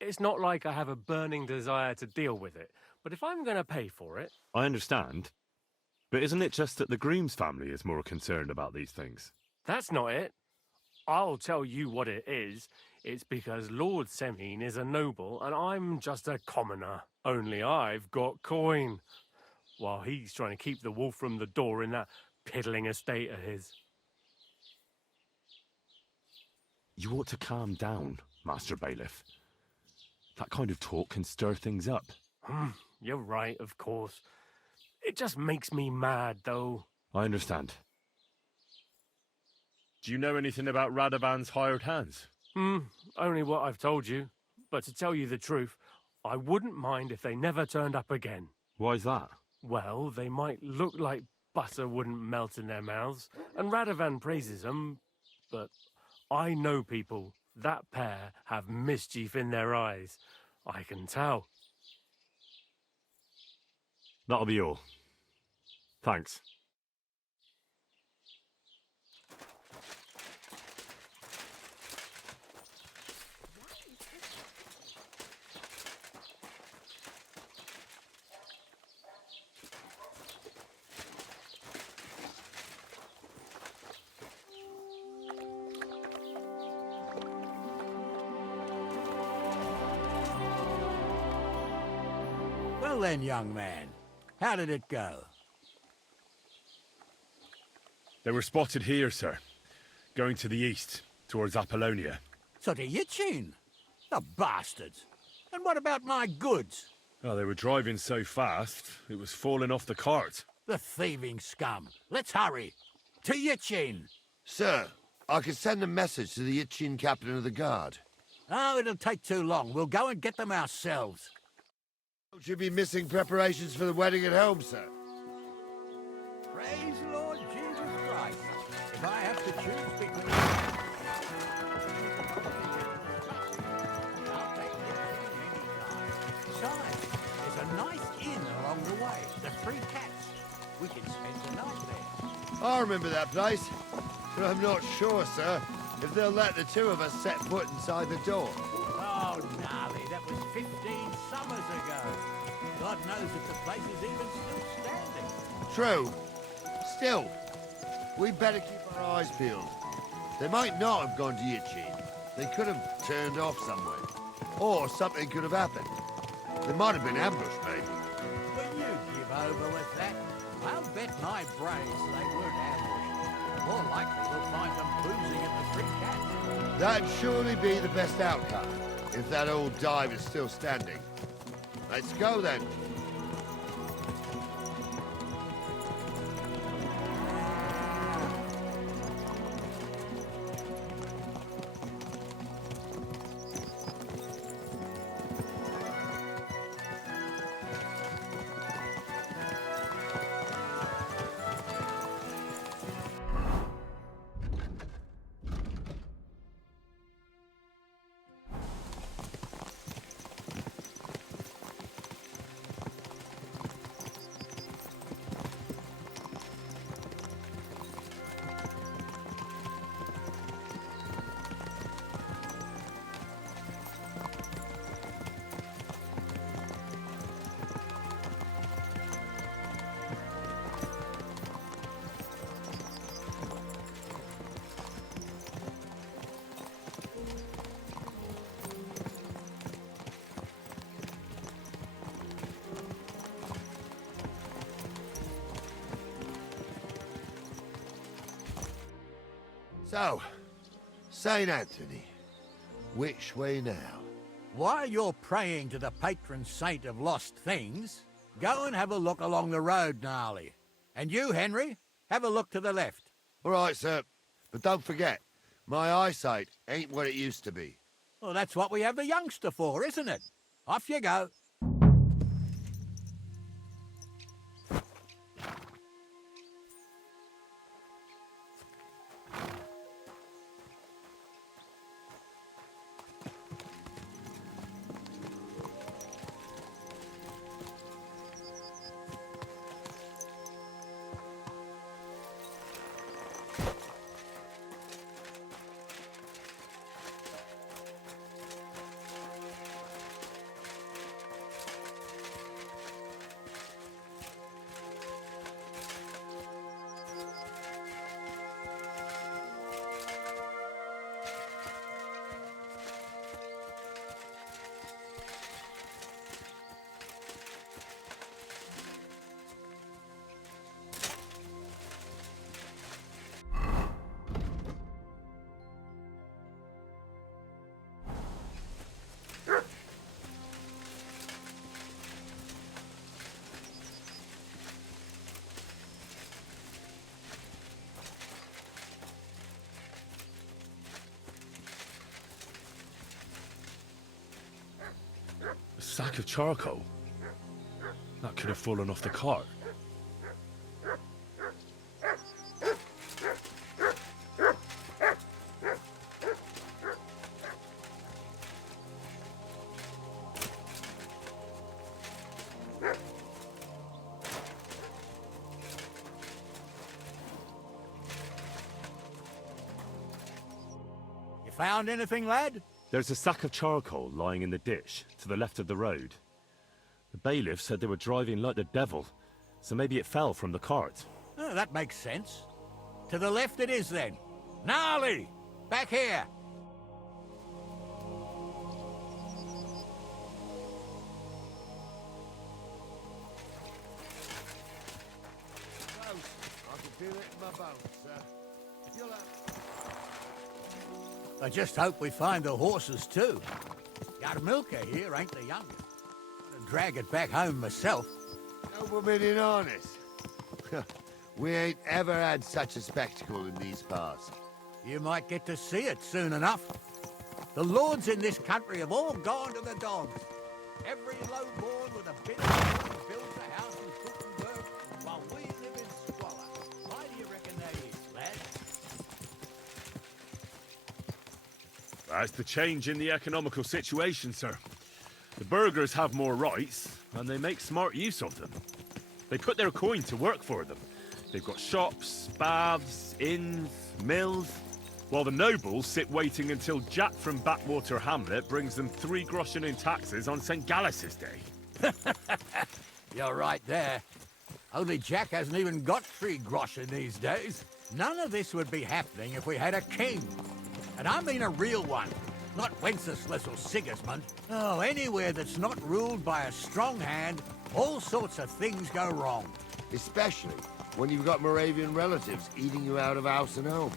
It's not like I have a burning desire to deal with it, but if I'm going to pay for it... I understand. But isn't it just that the groom's family is more concerned about these things? That's not it. I'll tell you what it is. It's because Lord Semin is a noble and I'm just a commoner. Only I've got coin. While he's trying to keep the wolf from the door in that piddling estate of his. You ought to calm down, Master Bailiff. That kind of talk can stir things up. You're right, of course. It just makes me mad, though. I understand. Do you know anything about Radovan's hired hands? Only what I've told you. But to tell you the truth, I wouldn't mind if they never turned up again. Why's that? Well, they might look like butter wouldn't melt in their mouths, and Radovan praises them, but I know people. That pair have mischief in their eyes. I can tell. That'll be all. Thanks. Well then, young man, how did it go? They were spotted here, sir. Going to the east, towards Apollonia. So to Yichin? The bastards! And what about my goods? Oh, they were driving so fast, it was falling off the cart. The thieving scum. Let's hurry. To Yichin! Sir, I can send a message to the Yichin captain of the guard. Oh, it'll take too long. We'll go and get them ourselves. Don't you be missing preparations for the wedding at home, sir? Praise Lord Jesus Christ. If I have to choose between... I'll take Yichin any time. Besides, there's a nice inn along the way. The Three Cats. We can spend the night there. I remember that place, but I'm not sure, sir, if they'll let the two of us set foot inside the door. Oh, gnarly, that was 15 summers ago. God knows if the place is even still standing. True. Still, we'd better keep our eyes peeled. They might not have gone to Yichin. They could have turned off somewhere. Or something could have happened. They might have been ambushed, maybe. Will you give over with that? I'll bet my brains they weren't ambushed. More likely we'll find them boozing at the Three Cats. That'd surely be the best outcome, if that old dive is still standing. Let's go, then. So, St. Anthony, which way now? While you're praying to the patron saint of lost things, go and have a look along the road, Gnarly. And you, Henry, have a look to the left. All right, sir. But don't forget, my eyesight ain't what it used to be. Well, that's what we have the youngster for, isn't it? Off you go. A sack of charcoal? That could have fallen off the cart. You found anything, lad? There's a sack of charcoal lying in the ditch to the left of the road. The bailiff said they were driving like the devil, so maybe it fell from the cart. Oh, that makes sense. To the left it is, then. Gnarly! Back here! I can feel it in my bones, sir. You'll have... I just hope we find the horses, too. Yarmilka here ain't the youngest. I'm gonna drag it back home myself. Noblemen in harness. We ain't ever had such a spectacle in these parts. You might get to see it soon enough. The lords in this country have all gone to the dogs. Every low-born with a bit of money builds a house in Gutenberg while we live in squalor. Why do you reckon that is, lad? That's the change in the economical situation, sir. The burghers have more rights, and they make smart use of them. They put their coin to work for them. They've got shops, baths, inns, mills, while the nobles sit waiting until Jack from Backwater Hamlet brings them 3 groschen in taxes on St. Gallus's Day. You're right there. Only Jack hasn't even got 3 groschen these days. None of this would be happening if we had a king. And I mean a real one, not Wenceslas or Sigismund. Oh, anywhere that's not ruled by a strong hand, all sorts of things go wrong. Especially when you've got Moravian relatives eating you out of house and home.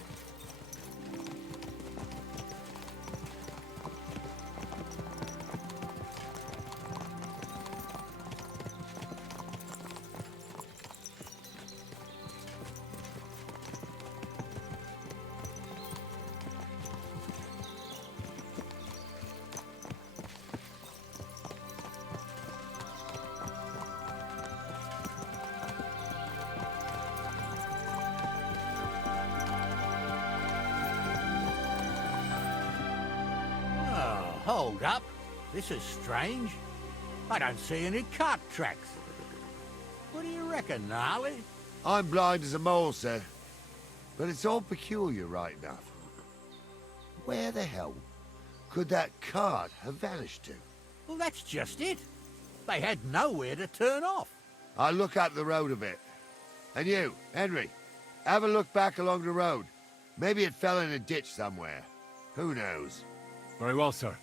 Hold up. This is strange. I don't see any cart tracks. What do you reckon, Gnarly? I'm blind as a mole, sir. But it's all peculiar right enough. Where the hell could that cart have vanished to? Well, that's just it. They had nowhere to turn off. I'll look up the road a bit. And you, Henry, have a look back along the road. Maybe it fell in a ditch somewhere. Who knows? Very well, sir.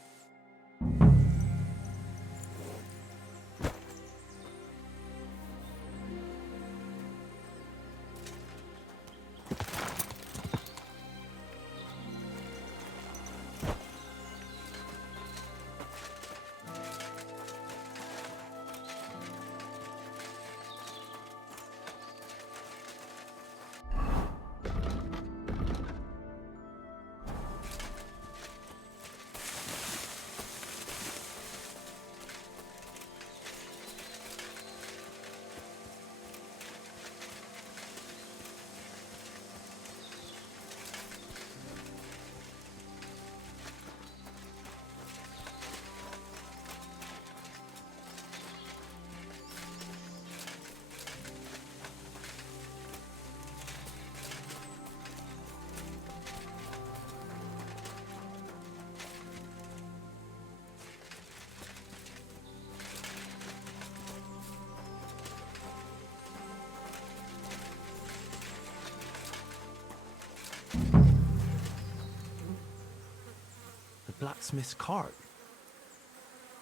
blacksmith's cart.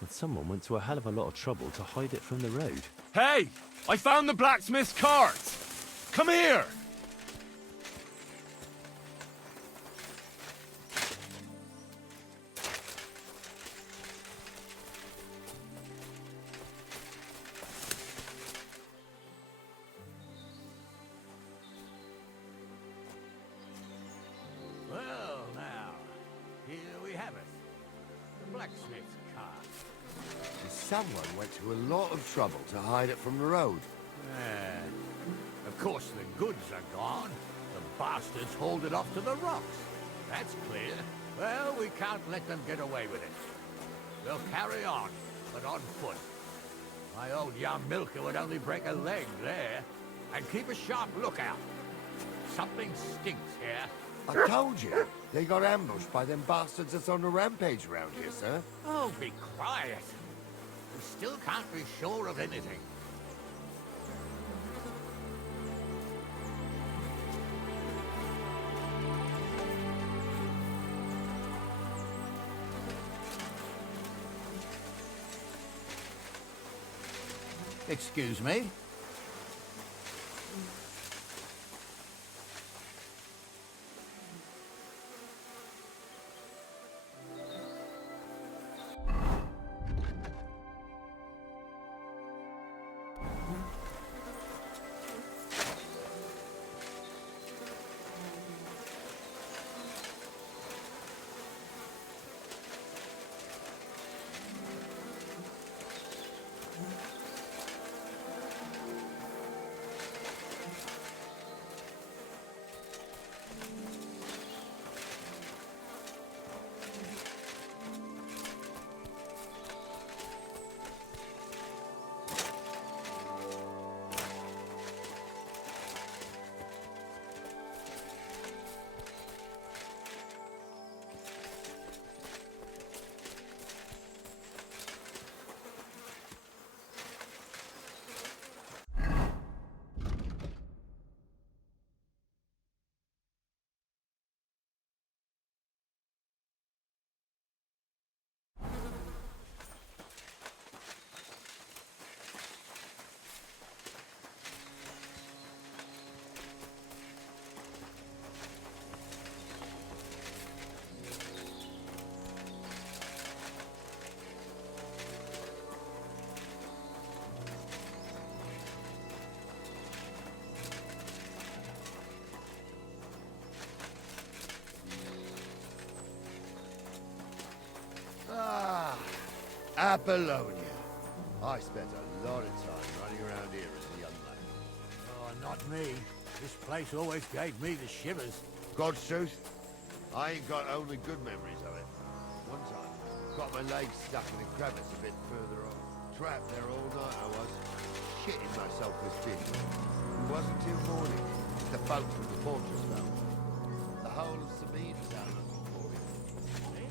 And someone went to a hell of a lot of trouble to hide it from the road. Hey! I found the blacksmith's cart! Come here! Well, now, here we have it. The blacksmith's cart. Someone went to a lot of trouble to hide it from the road. Of course, the goods are gone. The bastards hauled it off to the rocks. That's clear. Well, we can't let them get away with it. They'll carry on, but on foot. My old young milker would only break a leg there. And keep a sharp lookout. Something stinks here. I told you, they got ambushed by them bastards that's on the rampage around here, sir. Oh, be quiet. We still can't be sure of anything. Excuse me? Apollonia. I spent a lot of time running around here as a young lad. Oh, not me. This place always gave me the shivers. God's truth, I ain't got only good memories of it. One time, got my leg stuck in a crevice a bit further on. Trapped there all night I was, shitting myself with fear. It wasn't till morning the boat from the fortress fell. The whole of Sabine was out looking for me.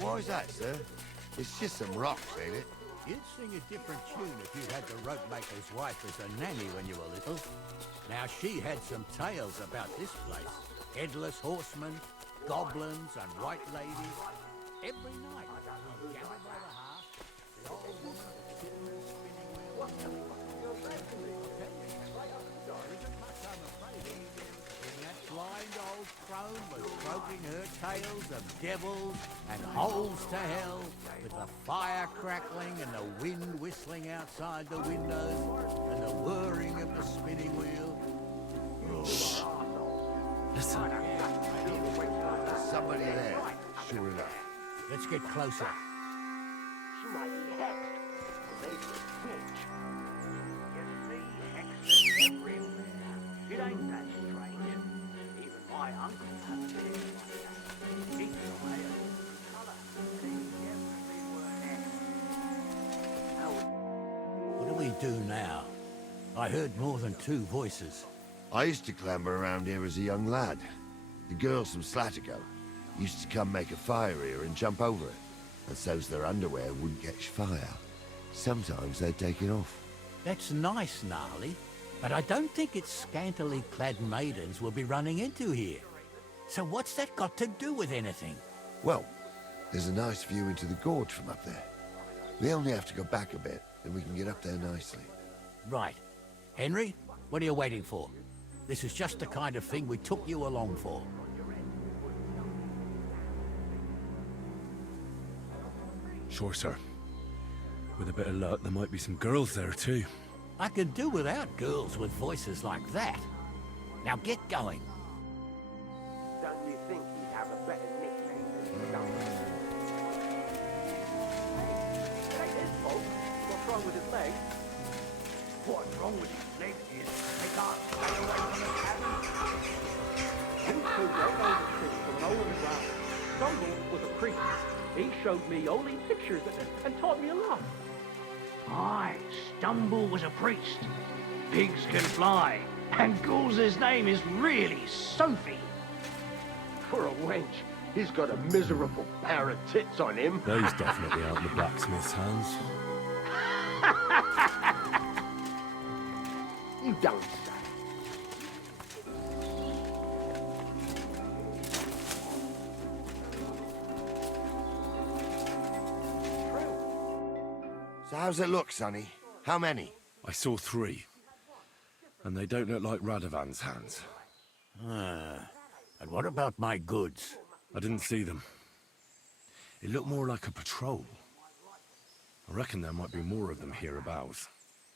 Why's that, sir? It's just some rocks, ain't it? You'd sing a different tune if you'd had the rope maker's wife as a nanny when you were little. Now, she had some tales about this place. Headless horsemen, goblins, and white ladies. Every night, gathered by the hearth, the old woman would sit in her spinning wheel. And that blind old crone was croaking her tales of devils and holes to hell, with the fire crackling and the wind whistling outside the windows and the whirring of the spinning wheel. Shh. Listen. There's somebody there, sure enough. Let's get closer. She might be hexed, or maybe a witch. You see hexes everywhere. It ain't that strange. Even my uncle has been one day. He's away of the colour. He everywhere hexed. What do we do now? I heard more than two voices. I used to clamber around here as a young lad. The girls from Slatico used to come make a fire here and jump over it. And so's their underwear wouldn't catch fire. Sometimes they'd take it off. That's nice, Gnarly, but I don't think it's scantily clad maidens we'll be running into here. So what's that got to do with anything? Well, there's a nice view into the gorge from up there. We only have to go back a bit, and we can get up there nicely. Right. Henry, what are you waiting for? This is just the kind of thing we took you along for. Sure, sir. With a bit of luck, there might be some girls there too. I could do without girls with voices like that. Now get going. Don't you think he'd have a better nickname than Stumble? It ain't his fault. What's wrong with his legs? What's wrong with his legs is they can't stay away from the cabin. You two don't know the trick from an hole in the ground. Stumble was a priest. He showed me all these pictures and taught me a lot. Aye, Stumble was a priest. Pigs can fly, and Ghoul's name is really Sophie. For a wench, he's got a miserable pair of tits on him. Those definitely aren't the blacksmith's hands. You don't say. So how's it look, Sonny? How many? I saw 3. And they don't look like Radovan's hands. And what about my goods? I didn't see them. It looked more like a patrol. I reckon there might be more of them hereabouts.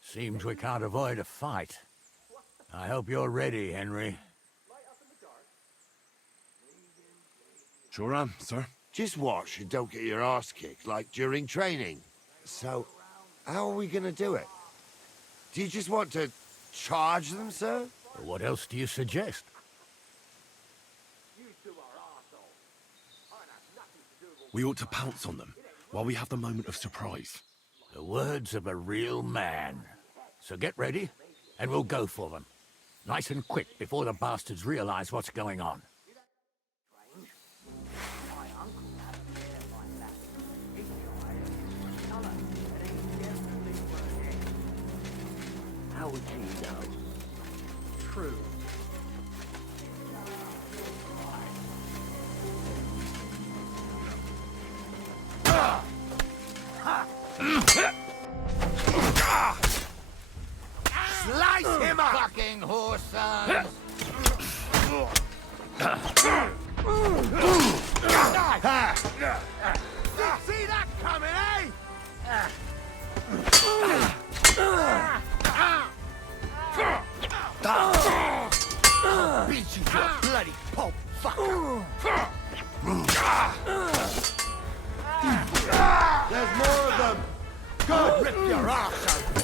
Seems we can't avoid a fight. I hope you're ready, Henry. Sure am, sir. Just watch and don't get your arse kicked like during training. So, how are we gonna do it? Do you just want to charge them, sir? What else do you suggest? We ought to pounce on them while we have the moment of surprise. The words of a real man. So get ready, and we'll go for them. Nice and quick before the bastards realize what's going on. How would you know? True. Slice him up! Fucking horse sons! See that coming, eh? I'll beat you to a bloody pulp fucker! There's more of them! Good! Rip your arse open!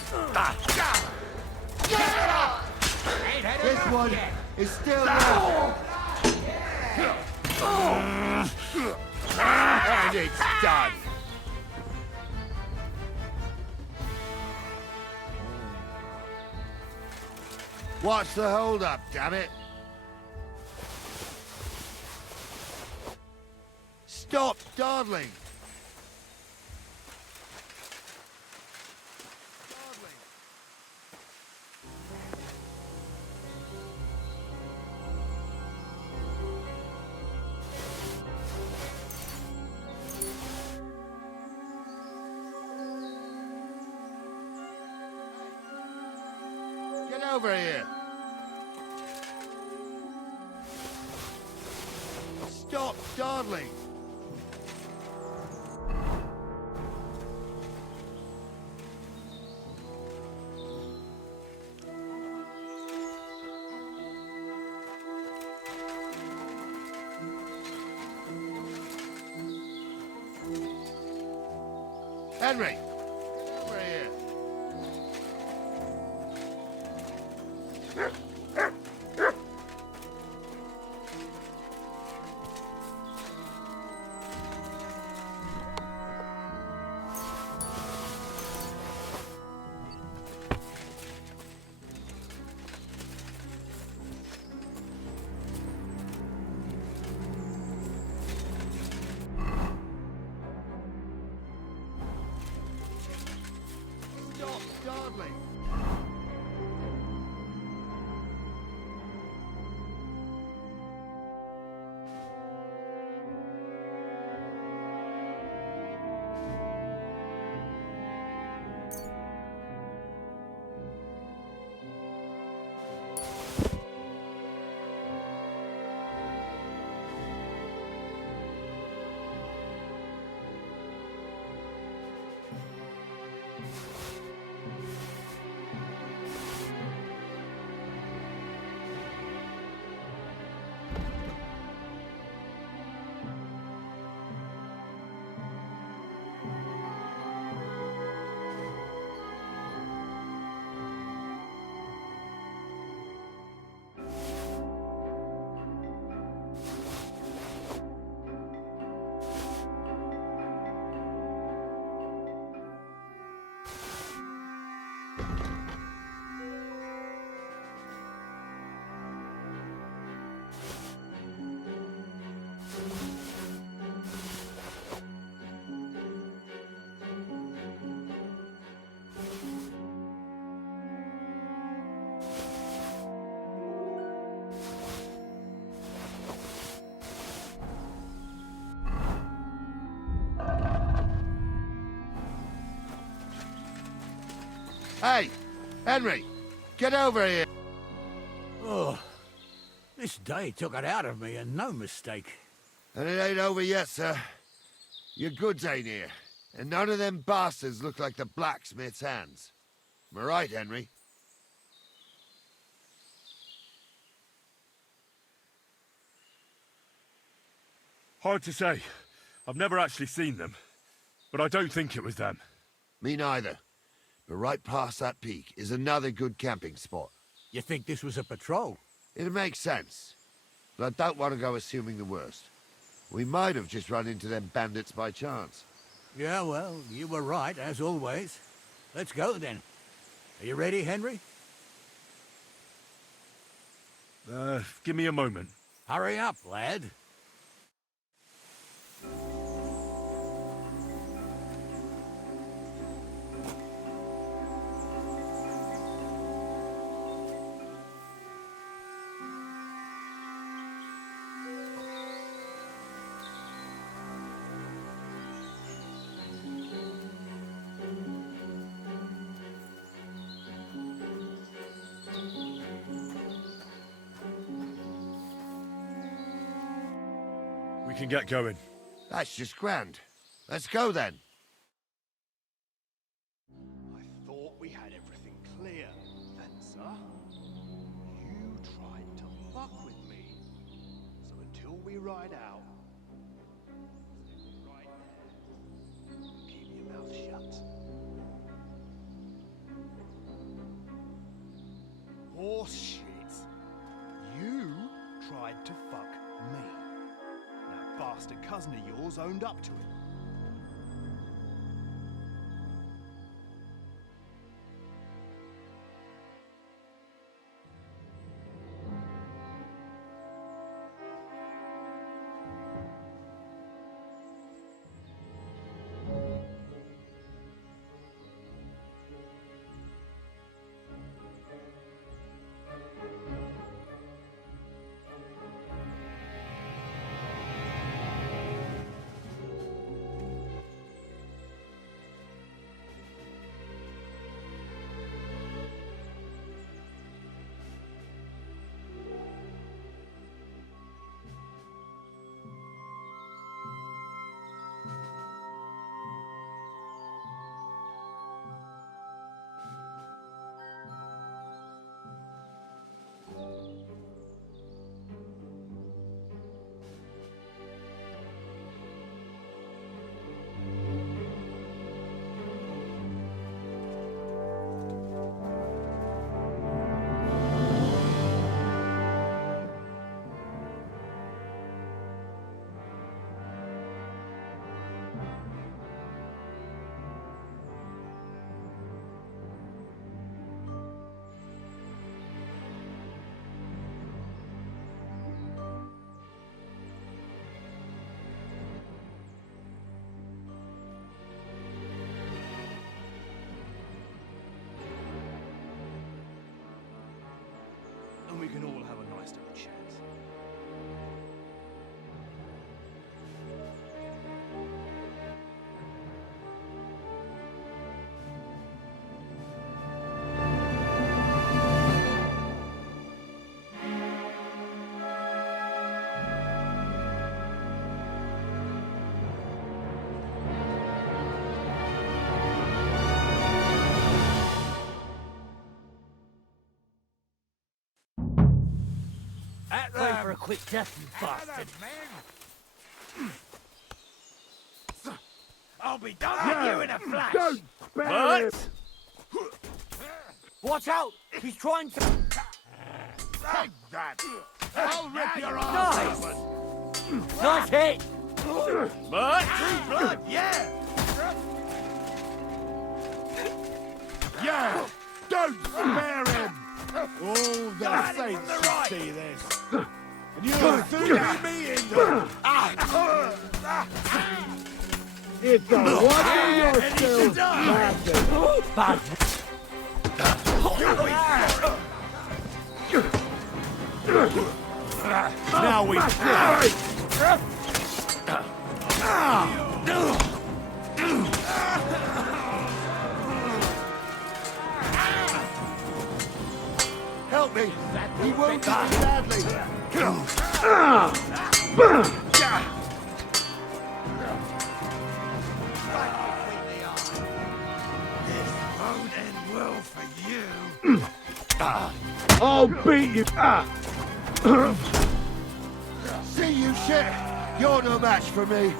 This one is still there! And it's done! What's the hold-up, damn it? Stop dawdling! Get over here! Stop dawdling! Henry! Get over here! Stop dawdling! Hey, Henry, get over here. Oh, this day took it out of me, and no mistake. And it ain't over yet, sir. Your goods ain't here, and none of them bastards look like the blacksmith's hands. Am I right, Henry? Hard to say. I've never actually seen them. But I don't think it was them. Me neither. But right past that peak is another good camping spot. You think this was a patrol? It makes sense. But I don't want to go assuming the worst. We might have just run into them bandits by chance. Yeah, well, you were right, as always. Let's go, then. Are you ready, Henry? Give me a moment. Hurry up, lad. We can get going. That's just grand. Let's go, then. I thought we had everything clear, Fencer. You tried to fuck with me. So until we ride out, right there, keep your mouth shut. Horse shit. You tried to fuck me. That bastard cousin of yours owned up to it. And we can all have a nice little chat. Play for a quick death, you bastard. I'll be done with you in a flash! Don't spare him. Watch out! He's trying to... Take that! I'll rip your Nice! arm open! Nice hit! But true blood, yeah! Yeah! Don't spare him! All the saints should see this. And you'll soon be in them! It's a wonder you're still laughing! Bad. Now we me. He wounded me badly. I'll beat you. See you, shit. You're no match for me.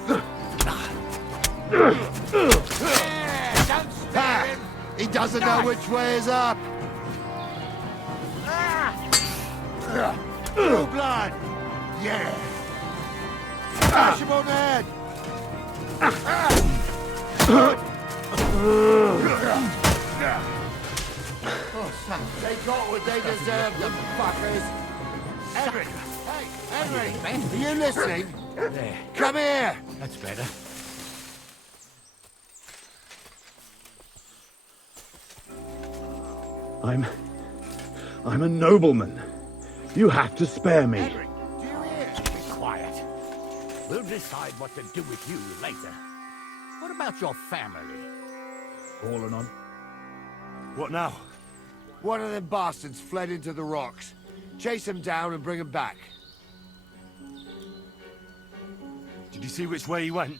He doesn't know which way is up. Blue blood. Yeah. Smash him on the head. They got what they deserved, the fuckers. Henry! Hey, Henry! Are you listening? There. Come here! That's better. I'm a nobleman. You have to spare me. Henry, do you hear? Be quiet. We'll decide what to do with you later. What about your family? Fallen on. What now? One of them bastards fled into the rocks. Chase him down and bring him back. Did you see which way he went?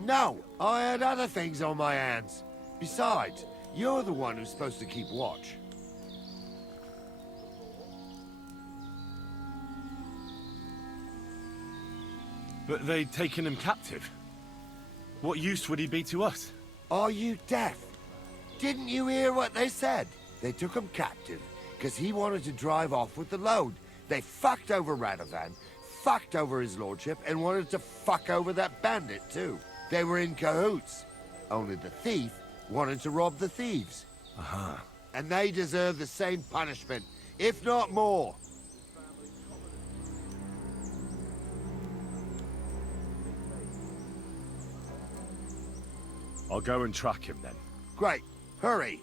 No, I had other things on my hands. Besides, you're the one who's supposed to keep watch. But they'd taken him captive. What use would he be to us? Are you deaf? Didn't you hear what they said? They took him captive because he wanted to drive off with the load. They fucked over Radovan, fucked over his lordship, and wanted to fuck over that bandit too. They were in cahoots. Only the thief wanted to rob the thieves. Uh-huh. And they deserve the same punishment, if not more. I'll go and track him then. Great. Hurry.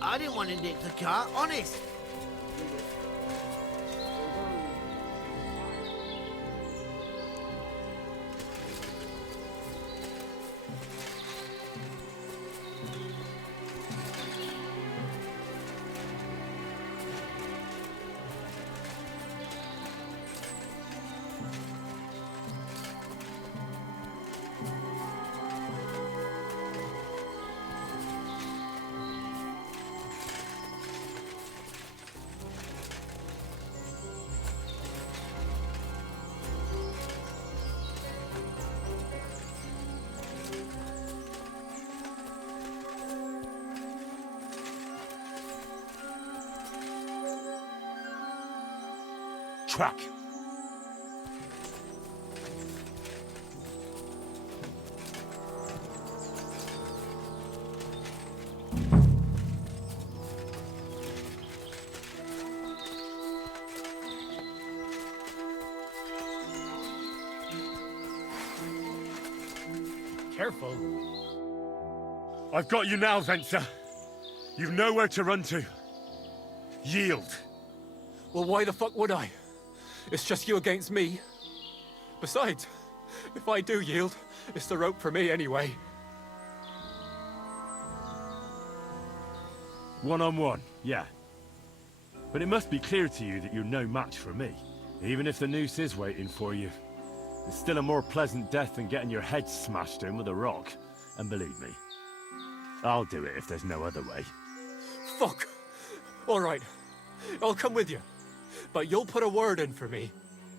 I didn't want to nick the car, honest. Track. Careful. I've got you now, Venser. You've nowhere to run to. Yield. Well, why the fuck would I? It's just you against me. Besides, if I do yield, it's the rope for me anyway. One-on-one, yeah. But it must be clear to you that you're no match for me. Even if the noose is waiting for you. It's still a more pleasant death than getting your head smashed in with a rock. And believe me, I'll do it if there's no other way. Fuck! All right, I'll come with you. But you'll put a word in for me.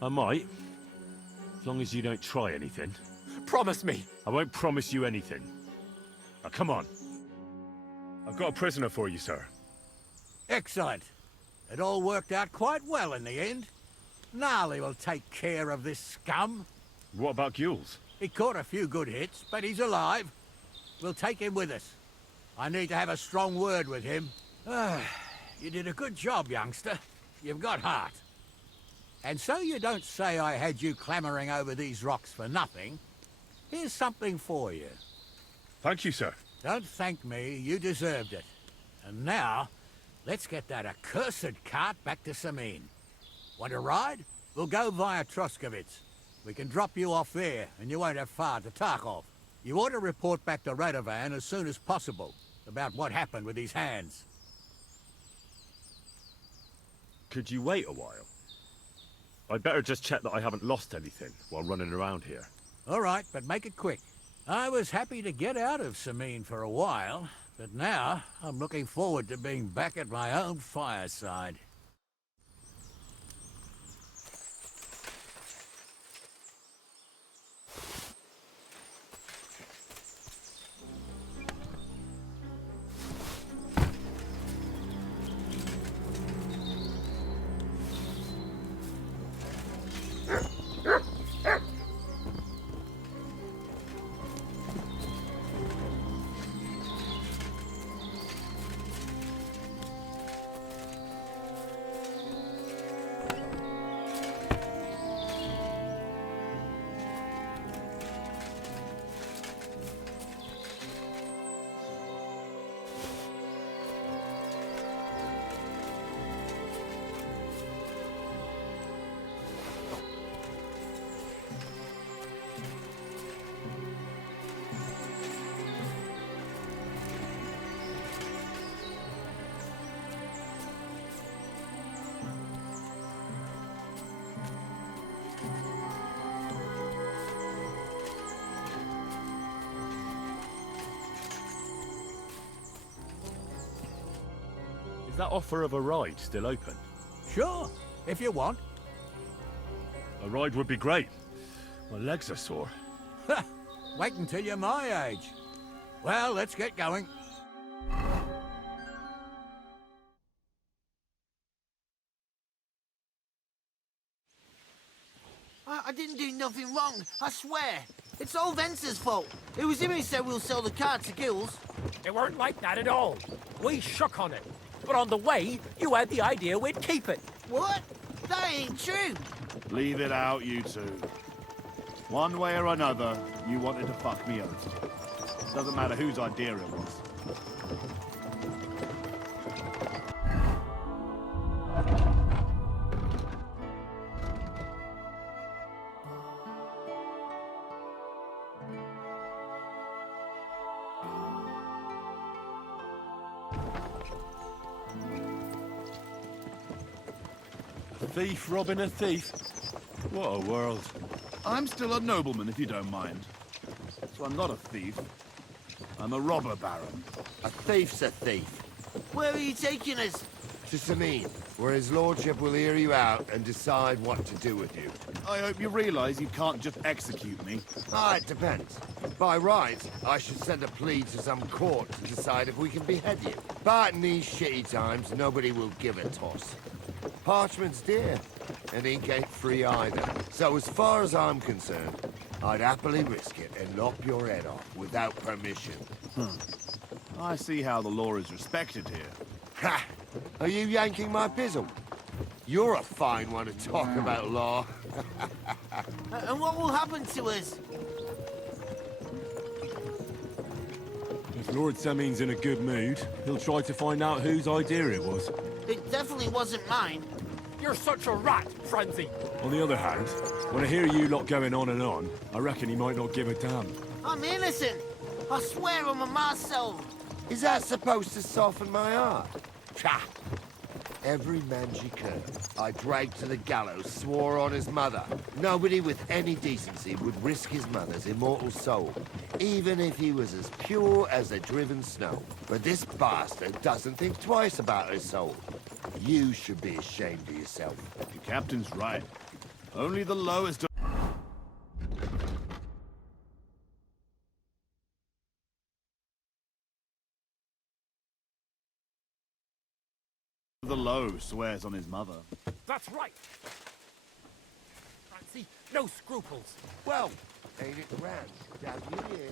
I might. As long as you don't try anything. Promise me. I won't promise you anything. Now, come on. I've got a prisoner for you, sir. Excellent. It all worked out quite well in the end. Gnarly will take care of this scum. What about Gules? He caught a few good hits, but he's alive. We'll take him with us. I need to have a strong word with him. You did a good job, youngster. You've got heart. And so you don't say I had you clambering over these rocks for nothing. Here's something for you. Thank you, sir. Don't thank me. You deserved it. And now, let's get that accursed cart back to Samin. Want a ride? We'll go via Troskovitz. We can drop you off there, and you won't have far to Tarkov. You ought to report back to Radovan as soon as possible about what happened with his hands. Could you wait a while? I'd better just check that I haven't lost anything while running around here. All right, but make it quick. I was happy to get out of Samin for a while, but now I'm looking forward to being back at my own fireside. Is that offer of a ride still open? Sure, if you want. A ride would be great. My legs are sore. Wait until you're my age. Well, let's get going. I didn't do nothing wrong, I swear. It's all Vence's fault. It was him who said we'll sell the car to Gills. It weren't like that at all. We shook on it. But on the way, you had the idea we'd keep it. What? That ain't true. Leave it out, you two. One way or another, you wanted to fuck me over. Doesn't matter whose idea it was. A thief robbing a thief? What a world. I'm still a nobleman, if you don't mind. So I'm not a thief. I'm a robber baron. A thief's a thief. Where are you taking us? To Samin, where his lordship will hear you out and decide what to do with you. I hope you realize you can't just execute me. It depends. By rights, I should send a plea to some court to decide if we can behead you. But in these shitty times, nobody will give a toss. Parchment's dear, and ink ain't free either. So as far as I'm concerned, I'd happily risk it and lop your head off without permission. I see how the law is respected here. Ha! Are you yanking my pizzle? You're a fine one to talk about law. And what will happen to us? If Lord Samin's in a good mood, he'll try to find out whose idea it was. It definitely wasn't mine. You're such a rat, Frenzy. On the other hand, when I hear you lot going on, I reckon he might not give a damn. I'm innocent. I swear I'm a Marcel. Is that supposed to soften my heart? Cha! Every Manjikur I dragged to the gallows swore on his mother. Nobody with any decency would risk his mother's immortal soul, even if he was as pure as the driven snow. But this bastard doesn't think twice about his soul. You should be ashamed of yourself. The captain's right. Only the lowest of the low swears on his mother. That's right. Fancy, no scruples. Well, ain't it grand to have you here?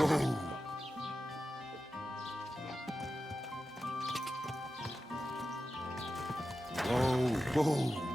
Whoa, whoa.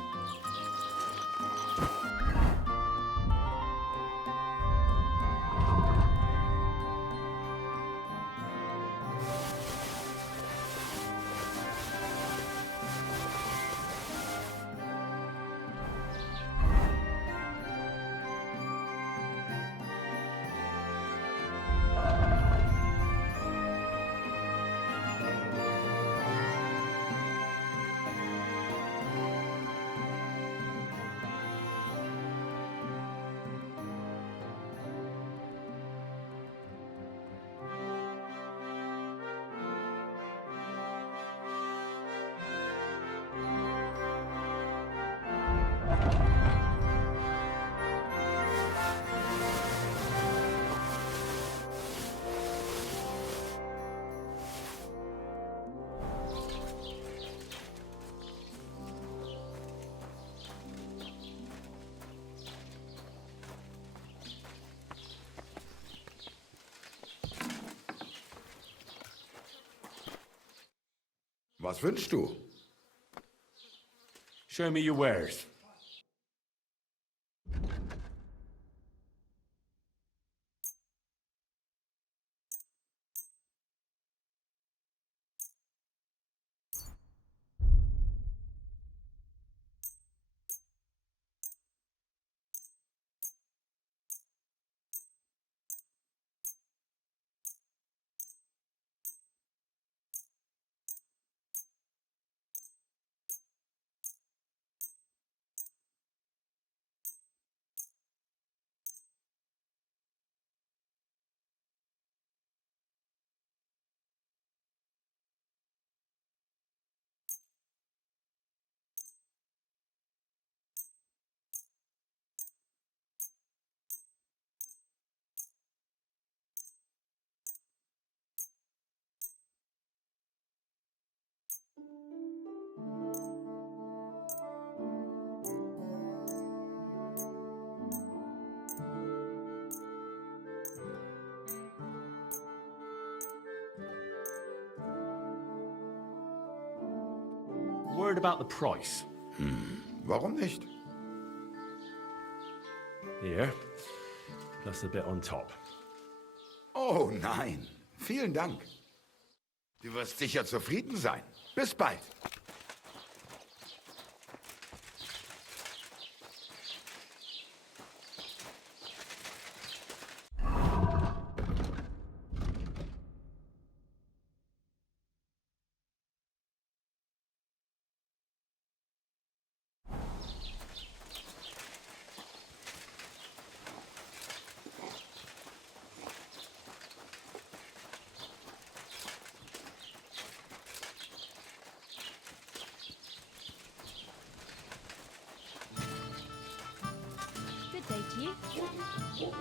Was wünschst du? Show me your wares. Worried about the price? Warum nicht? Here, plus a bit on top. Oh nein, vielen Dank. Du wirst sicher zufrieden sein. Bis bald. Good day to you.